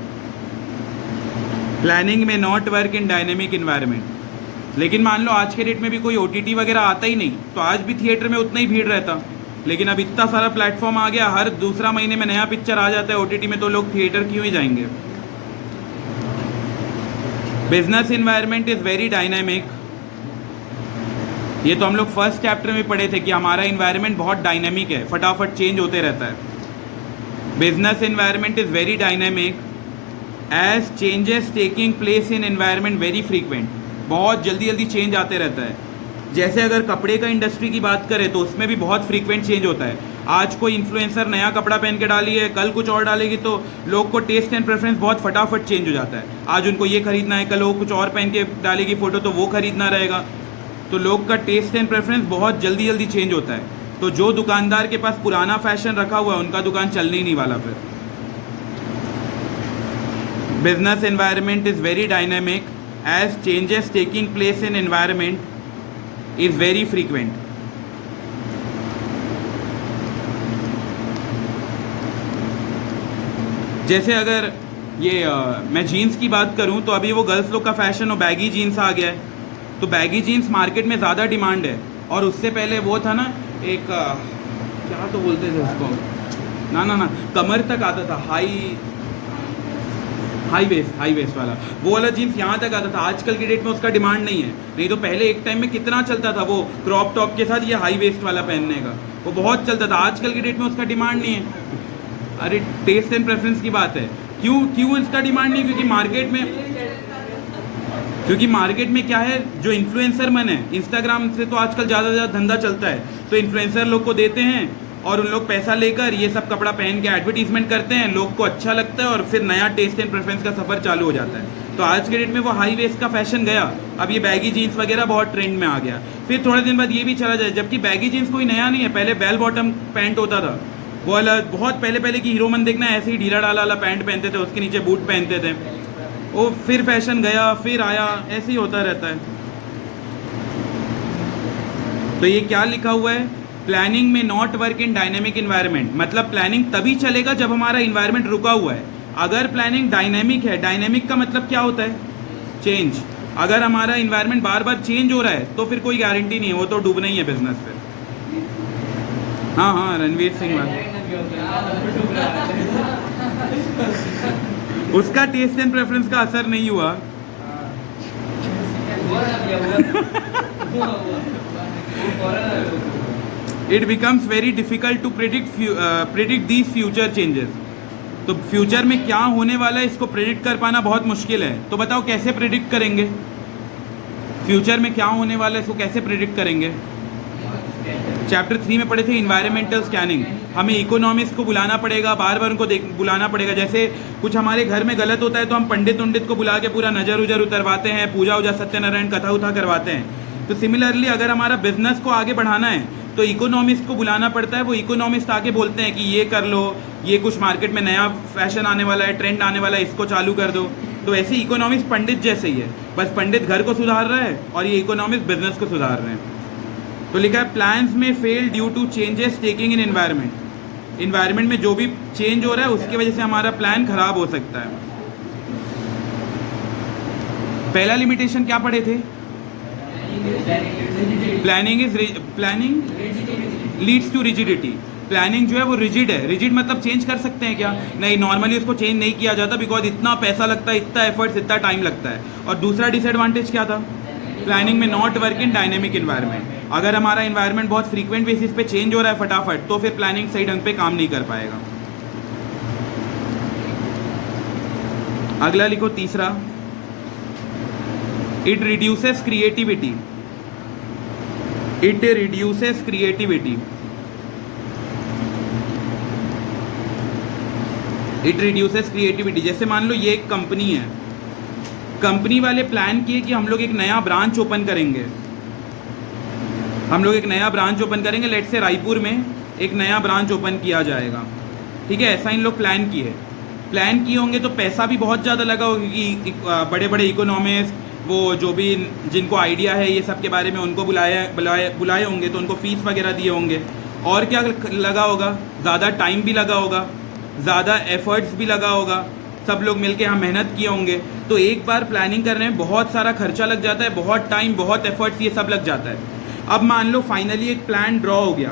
Planning may not work in dynamic environment. लेकिन मान लो आज के डेट में भी कोई OTT वगैरह आता ही नहीं, तो आज भी थिएटर में उतना ही भीड़ रहता। लेकिन अब इतना सारा प्लेटफॉर्म आ गया, हर दूसरा महीने में नया पिक्चर आ जाता है OTT में, तो लोग थिएटर क्यों ही जाएंगे? Business environment is very dynamic. ये तो हम लोग फर्स्ट चैप्टर में पढ़े थे कि हमारा इन्वायरमेंट बहुत डायनामिक है, फटाफट चेंज होते रहता है। Business environment is very dynamic as changes taking place in environment very frequent. बहुत जल्दी जल्दी चेंज आते रहता है। जैसे अगर कपड़े का इंडस्ट्री की बात करें तो उसमें भी बहुत फ्रीक्वेंट चेंज होता है। आज कोई इन्फ्लुएंसर नया कपड़ा पहन के डाली है, कल कुछ और डालेगी तो लोग को टेस्ट एंड प्रेफरेंस बहुत फटाफट चेंज हो जाता है। आज उनको ये खरीदना है, कल वो कुछ और पहन के डालेगी फोटो तो वो खरीदना रहेगा। तो लोग का टेस्ट एंड प्रेफरेंस बहुत जल्दी जल्दी चेंज होता है। तो जो दुकानदार के पास पुराना फैशन रखा हुआ है उनका दुकान चलने ही नहीं वाला फिर। Business environment is very dynamic as changes taking place in environment is very frequent. जैसे अगर ये मैं जीन्स की बात करूं तो अभी वो गर्ल्स लोग का फैशन हो बैगी जीन्स आ गया है। तो बैगी जीन्स मार्केट में ज़्यादा डिमांड है। और उससे पहले वो था ना एक क्या तो बोलते थे उसको, ना कमर तक आता था, हाई वेस्ट वाला, वो वाला जीन्स यहाँ तक आता था। आजकल की डेट में उसका डिमांड नहीं है। नहीं तो पहले एक टाइम में कितना चलता था वो क्रॉप टॉप के साथ ये हाई वेस्ट वाला पहनने का, वो बहुत चलता था। आजकल की डेट में उसका डिमांड नहीं है। अरे टेस्ट एंड प्रेफरेंस की बात है। क्यों इसका डिमांड नहीं? क्योंकि मार्केट में क्या है, जो इन्फ्लुएंसर मन है इंस्टाग्राम से तो आजकल ज़्यादा धंधा चलता है। तो इन्फ्लुएंसर लोग को देते हैं और उन लोग पैसा लेकर ये सब कपड़ा पहन के एडवर्टीजमेंट करते हैं, लोग को अच्छा लगता है और फिर नया टेस्ट एंड प्रेफरेंस का सफ़र चालू हो जाता है। तो आज के डेट में वो हाई वेस्ट का फैशन गया, अब ये बैगी जीन्स वगैरह बहुत ट्रेंड में आ गया। फिर थोड़े दिन बाद ये भी चला जाए, जबकि बैगी जीन्स कोई नया नहीं है। पहले बेल बॉटम पैंट होता था, वो वाला बहुत पहले की हीरो मन देखना ऐसे ही ढीला डाला वाला पैंट पहनते थे, उसके नीचे बूट पहनते थे। वो फिर फैशन गया, फिर आया, ऐसे ही होता रहता है। तो ये क्या लिखा हुआ है, planning may not work in dynamic environment. मतलब प्लानिंग तभी चलेगा जब हमारा इन्वायरमेंट रुका हुआ है। अगर प्लानिंग डायनेमिक है, डायनेमिक का मतलब क्या होता है, चेंज। अगर हमारा इन्वायरमेंट बार बार चेंज हो रहा है तो फिर कोई गारंटी नहीं है, वो तो डूबना ही है बिजनेस फिर। हाँ रणवीर सिंह वाला उसका टेस्ट एंड प्रेफरेंस का असर नहीं हुआ। It becomes very difficult to predict these future changes. तो फ्यूचर में क्या होने वाला है इसको प्रिडिक्ट कर पाना बहुत मुश्किल है। तो बताओ कैसे प्रिडिक्ट करेंगे फ्यूचर में क्या होने वाला है, इसको कैसे प्रिडिक्ट करेंगे? चैप्टर 3 में पढ़े थे इन्वायरमेंटल स्कैनिंग। हमें इकोनॉमिस्ट को बुलाना पड़ेगा, बार बार उनको बुलाना पड़ेगा। जैसे कुछ हमारे घर में गलत होता है तो हम पंडित को बुला के पूरा नज़र उजर उतरवाते हैं, पूजा उजा सत्यनारायण कथा उथा करवाते हैं। तो सिमिलरली अगर हमारा बिजनेस को आगे बढ़ाना है तो इकोनॉमिस्ट को बुलाना पड़ता है। वो इकोनॉमिस्ट आके बोलते हैं कि ये कर लो, ये कुछ मार्केट में नया फैशन आने वाला है, ट्रेंड आने वाला है, इसको चालू कर दो। तो ऐसे इकोनॉमिस्ट पंडित जैसे ही है, बस पंडित घर को सुधार रहा है और ये इकोनॉमिस्ट बिजनेस को सुधार रहे हैं। तो लिखा है प्लान्स में fail due to changes taking in environment. Environment में जो भी चेंज हो रहा है उसकी वजह से हमारा प्लान खराब हो सकता है। पहला लिमिटेशन क्या पढ़े थे? Planning leads to rigidity. Planning जो है वो रिजिड है। रिजिड मतलब चेंज कर सकते हैं क्या? नहीं, नॉर्मली उसको चेंज नहीं किया जाता बिकॉज इतना पैसा लगता है, इतना एफर्ट्स, इतना टाइम लगता है। और दूसरा डिसएडवांटेज क्या था? Planning may not work in dynamic environment. अगर हमारा इन्वायरमेंट बहुत फ्रीक्वेंट बेसिस पे चेंज हो रहा है फटाफट, तो फिर प्लानिंग सही ढंग पे काम नहीं कर पाएगा। अगला लिखो तीसरा, it reduces creativity. It reduces creativity. It reduces creativity. जैसे मान लो ये एक कंपनी है, कंपनी वाले प्लान किए कि हम लोग एक नया ब्रांच ओपन करेंगे। लेट्स से रायपुर में एक नया ब्रांच ओपन किया जाएगा, ठीक है? ऐसा इन लोग प्लान किए होंगे तो पैसा भी बहुत ज़्यादा लगा होगा क्योंकि बड़े बड़े इकोनॉमिस्ट, वो जो भी जिनको आइडिया है ये सब के बारे में, उनको बुलाए होंगे, तो उनको फीस वगैरह दिए होंगे। और क्या लगा होगा? ज़्यादा टाइम भी लगा होगा, ज़्यादा एफर्ट्स भी लगा होगा, सब लोग मिलके यहाँ मेहनत किए होंगे। तो एक बार प्लानिंग करने में बहुत सारा खर्चा लग जाता है, बहुत टाइम, बहुत एफर्ट्स, ये सब लग जाता है। अब मान लो फाइनली एक प्लान ड्रॉ हो गया।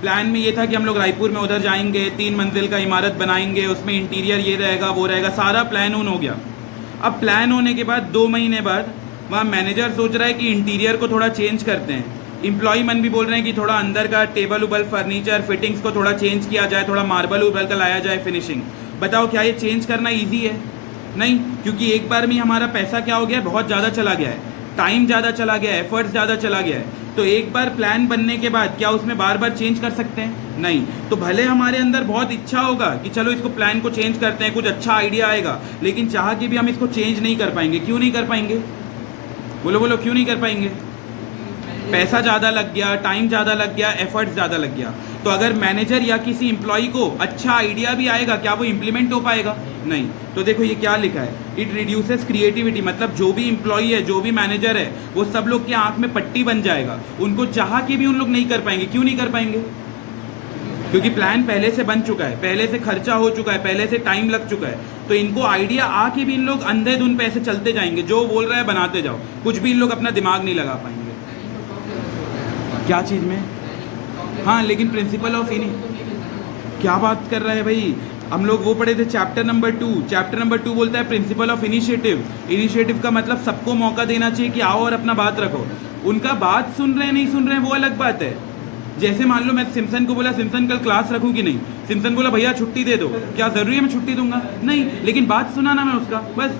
प्लान में ये था कि हम लोग रायपुर में उधर जाएंगे, 3 मंजिल का इमारत बनाएंगे, उसमें इंटीरियर ये रहेगा वो रहेगा, सारा प्लान ऑन हो गया। अब प्लान होने के बाद 2 महीने बाद वहाँ मैनेजर सोच रहा है कि इंटीरियर को थोड़ा चेंज करते हैं, इम्प्लॉय मन भी बोल रहे हैं कि थोड़ा अंदर का टेबल उबल फर्नीचर फिटिंग्स को थोड़ा चेंज किया जाए, थोड़ा मार्बल उबल का लाया जाए फिनिशिंग। बताओ क्या ये चेंज करना ईजी है? नहीं, क्योंकि एक बार में हमारा पैसा क्या हो गया है, बहुत ज़्यादा चला गया है, टाइम ज़्यादा चला गया है, एफर्ट्स ज़्यादा चला गया है। तो एक बार प्लान बनने के बाद क्या उसमें बार बार चेंज कर सकते हैं? नहीं। तो भले हमारे अंदर बहुत इच्छा होगा कि चलो इसको प्लान को चेंज करते हैं, कुछ अच्छा आइडिया आएगा, लेकिन चाह के भी हम इसको चेंज नहीं कर पाएंगे। क्यों नहीं कर पाएंगे? बोलो बोलो, क्यों नहीं कर पाएंगे? पैसा ज़्यादा लग गया, टाइम ज़्यादा लग गया, एफर्ट्स ज़्यादा लग गया। तो अगर मैनेजर या किसी एम्प्लॉय को अच्छा आइडिया भी आएगा, क्या वो इम्प्लीमेंट हो पाएगा? नहीं। तो देखो ये क्या लिखा है, इट रिड्यूसेस क्रिएटिविटी, मतलब जो भी एम्प्लॉय है, जो भी मैनेजर है, वो सब लोग के आंख में पट्टी बन जाएगा, उनको चाह के भी उन लोग नहीं कर पाएंगे। क्यों नहीं कर पाएंगे? क्योंकि प्लान पहले से बन चुका है, पहले से खर्चा हो चुका है, पहले से टाइम लग चुका है। तो इनको आइडिया आके भी इन लोग अंधेधुन पे ऐसे चलते जाएंगे, जो बोल रहा है बनाते जाओ, कुछ भी इन लोग अपना दिमाग नहीं लगा पाएंगे। क्या चीज़ में? हाँ, लेकिन प्रिंसिपल ऑफ क्या बात कर रहा है भाई? हम लोग वो पढ़े थे चैप्टर नंबर 2। चैप्टर नंबर 2 बोलता है प्रिंसिपल ऑफ इनिशिएटिव। इनिशिएटिव का मतलब सबको मौका देना चाहिए कि आओ और अपना बात रखो। उनका बात सुन रहे हैं नहीं सुन रहे हैं वो अलग बात है। जैसे मान लो मैं सिम्सन को बोला, सिम्सन कल क्लास रखूँ कि नहीं, सिम्सन बोला भैया छुट्टी दे दो, क्या ज़रूरी है मैं छुट्टी दूंगा? नहीं, लेकिन बात सुना ना मैं उसका, बस।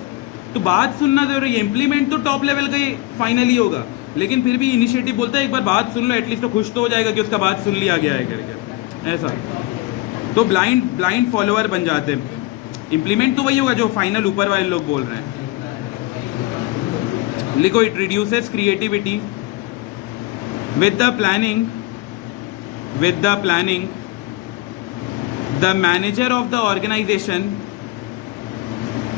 तो बात सुनना जरूरी है, इम्प्लीमेंट तो टॉप लेवल का ही फाइनली होगा, लेकिन फिर भी इनिशिएटिव बोलता है एक बार बात सुन लो, एटलीस्ट तो खुश तो हो जाएगा कि उसका बात सुन लिया गया है करके, ऐसा। तो ब्लाइंड फॉलोअर बन जाते हैं। इम्प्लीमेंट तो वही होगा जो फाइनल ऊपर वाले लोग बोल रहे हैं। लिखो, it reduces creativity with the planning the manager of the organisation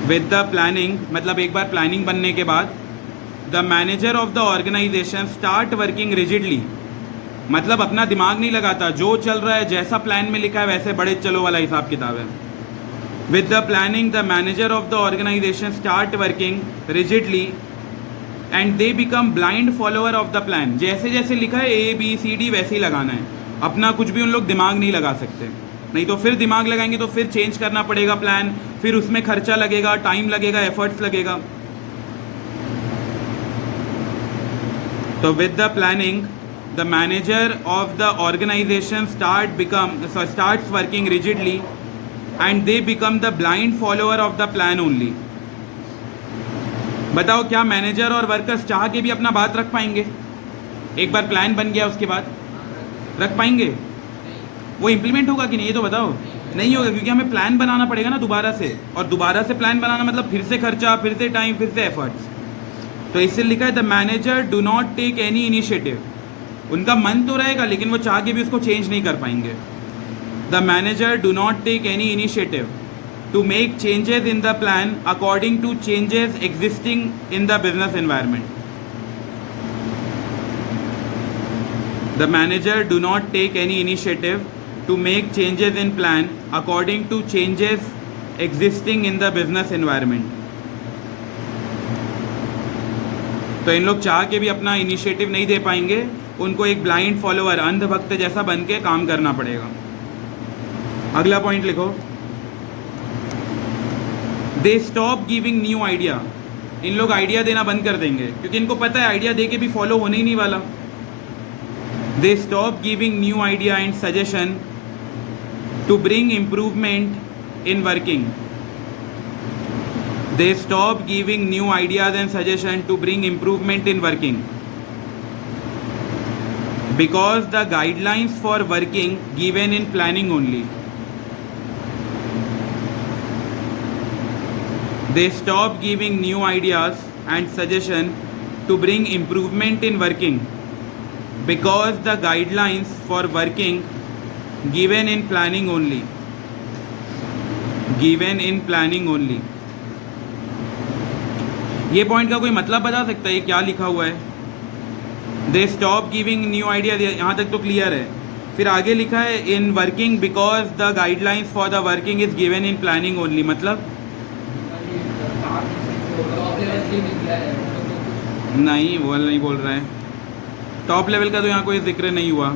with the planning, मतलब एक बार प्लानिंग बनने के बाद the manager of the organisation start working rigidly, मतलब अपना दिमाग नहीं लगाता, जो चल रहा है जैसा प्लान में लिखा है वैसे बड़े चलो वाला हिसाब किताब है। With the planning the manager of the organisation start working rigidly and they become blind follower of the plan. जैसे जैसे लिखा है ABCD वैसे ही लगाना है, अपना कुछ भी उन लोग दिमाग नहीं लगा सकते। नहीं तो फिर दिमाग लगाएंगे तो फिर चेंज करना पड़ेगा प्लान, फिर उसमें खर्चा लगेगा, टाइम लगेगा, एफर्ट्स लगेगा। तो with the planning the manager of the organization starts working rigidly and they become the blind follower of the plan only। बताओ क्या मैनेजर और वर्कर्स चाह के भी अपना बात रख पाएंगे? एक बार प्लान बन गया उसके बाद रख पाएंगे? वो इम्प्लीमेंट होगा कि नहीं ये तो बताओ। नहीं होगा, क्योंकि हमें प्लान बनाना पड़ेगा ना दोबारा से, और दोबारा से प्लान बनाना मतलब फिर से खर्चा, फिर से टाइम, फिर से एफर्ट्स। तो इससे लिखा है the manager do not take any initiative. उनका मन तो रहेगा लेकिन वो चाह के भी उसको चेंज नहीं कर पाएंगे। The manager do not take any initiative to make changes in the plan according to changes existing in the business environment. The manager do not take any initiative to make changes in plan according to changes existing in the business environment. तो इन लोग चाह के भी अपना initiative नहीं दे पाएंगे, उनको एक ब्लाइंड फॉलोअर, अंधभक्त जैसा बन के काम करना पड़ेगा। अगला पॉइंट लिखो, they stop giving new idea. इन लोग आइडिया देना बंद कर देंगे क्योंकि इनको पता है आइडिया दे के भी फॉलो होने ही नहीं वाला। They stop giving new idea and suggestion to bring improvement in working. They stop giving new ideas and suggestions to bring improvement in working because the guidelines for working given in planning only. They stop giving new ideas and suggestions to bring improvement in working because the guidelines for working given in planning only. Given in planning only. ये point का कोई मतलब बता सकता है ये क्या लिखा हुआ है? दे स्टॉप गिविंग न्यू आइडिया, यहाँ तक तो क्लियर है। फिर आगे लिखा है in working because the guidelines for the working is given in planning only. मतलब नहीं, वो नहीं बोल रहा है, टॉप लेवल का तो यहाँ कोई जिक्र नहीं हुआ।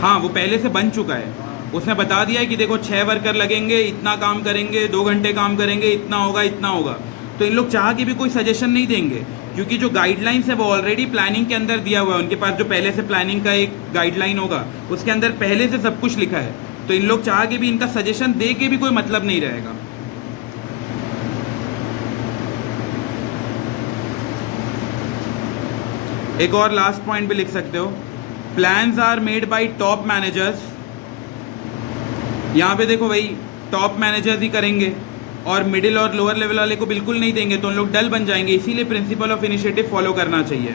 हाँ, वो पहले से बन चुका है, उसने बता दिया है कि देखो 6 वर्कर लगेंगे, इतना काम करेंगे, 2 घंटे काम करेंगे, इतना होगा इतना होगा। तो इन लोग चाह के भी कोई सजेशन नहीं देंगे, क्योंकि जो गाइडलाइंस है वो ऑलरेडी प्लानिंग के अंदर दिया हुआ है। उनके पास जो पहले से प्लानिंग का एक गाइडलाइन होगा उसके अंदर पहले से सब कुछ लिखा है। तो इन लोग चाह के भी इनका सजेशन दे के भी कोई मतलब नहीं रहेगा। एक और लास्ट पॉइंट भी लिख सकते हो, plans are made by top managers. यहाँ पे देखो भाई, टॉप मैनेजर्स ही करेंगे और मिडिल और लोअर लेवल वाले को बिल्कुल नहीं देंगे, तो उन लोग डल बन जाएंगे। इसीलिए प्रिंसिपल ऑफ इनिशिएटिव फॉलो करना चाहिए।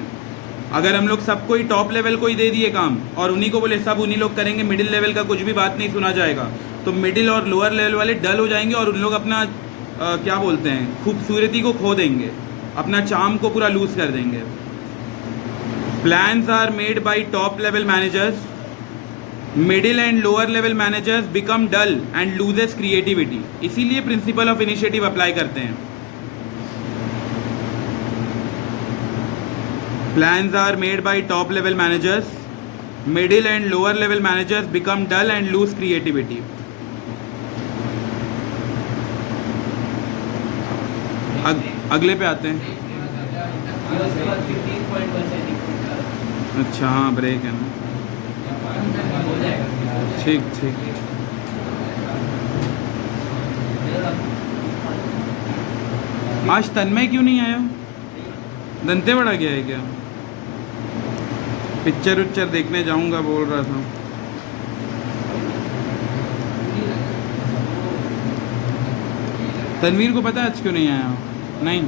अगर हम लोग सबको ही टॉप लेवल को ही दे दिए काम और उन्हीं को बोले सब उन्हीं लोग करेंगे, मिडिल लेवल का कुछ भी बात नहीं सुना जाएगा, तो मिडिल और लोअर लेवल वाले डल हो जाएंगे और उन लोग अपना क्या बोलते हैं, खूबसूरती को खो देंगे, अपना चार्म को पूरा लूज कर देंगे। Plans are made by top level managers. Middle and lower level managers become dull and loses creativity. इसीलिए प्रिंसिपल ऑफ इनिशिएटिव अप्लाई करते हैं। Plans are made by top level managers. Middle and lower level managers become dull and lose creativity. अगले पे आते हैं। अच्छा हाँ, break है ना, ठीक ठीक। आज तन्मय क्यों नहीं आया? दंतेवाड़ा गया है क्या? पिक्चर उच्चर देखने जाऊंगा बोल रहा था। तनवीर को पता है आज क्यों नहीं आया? नहीं।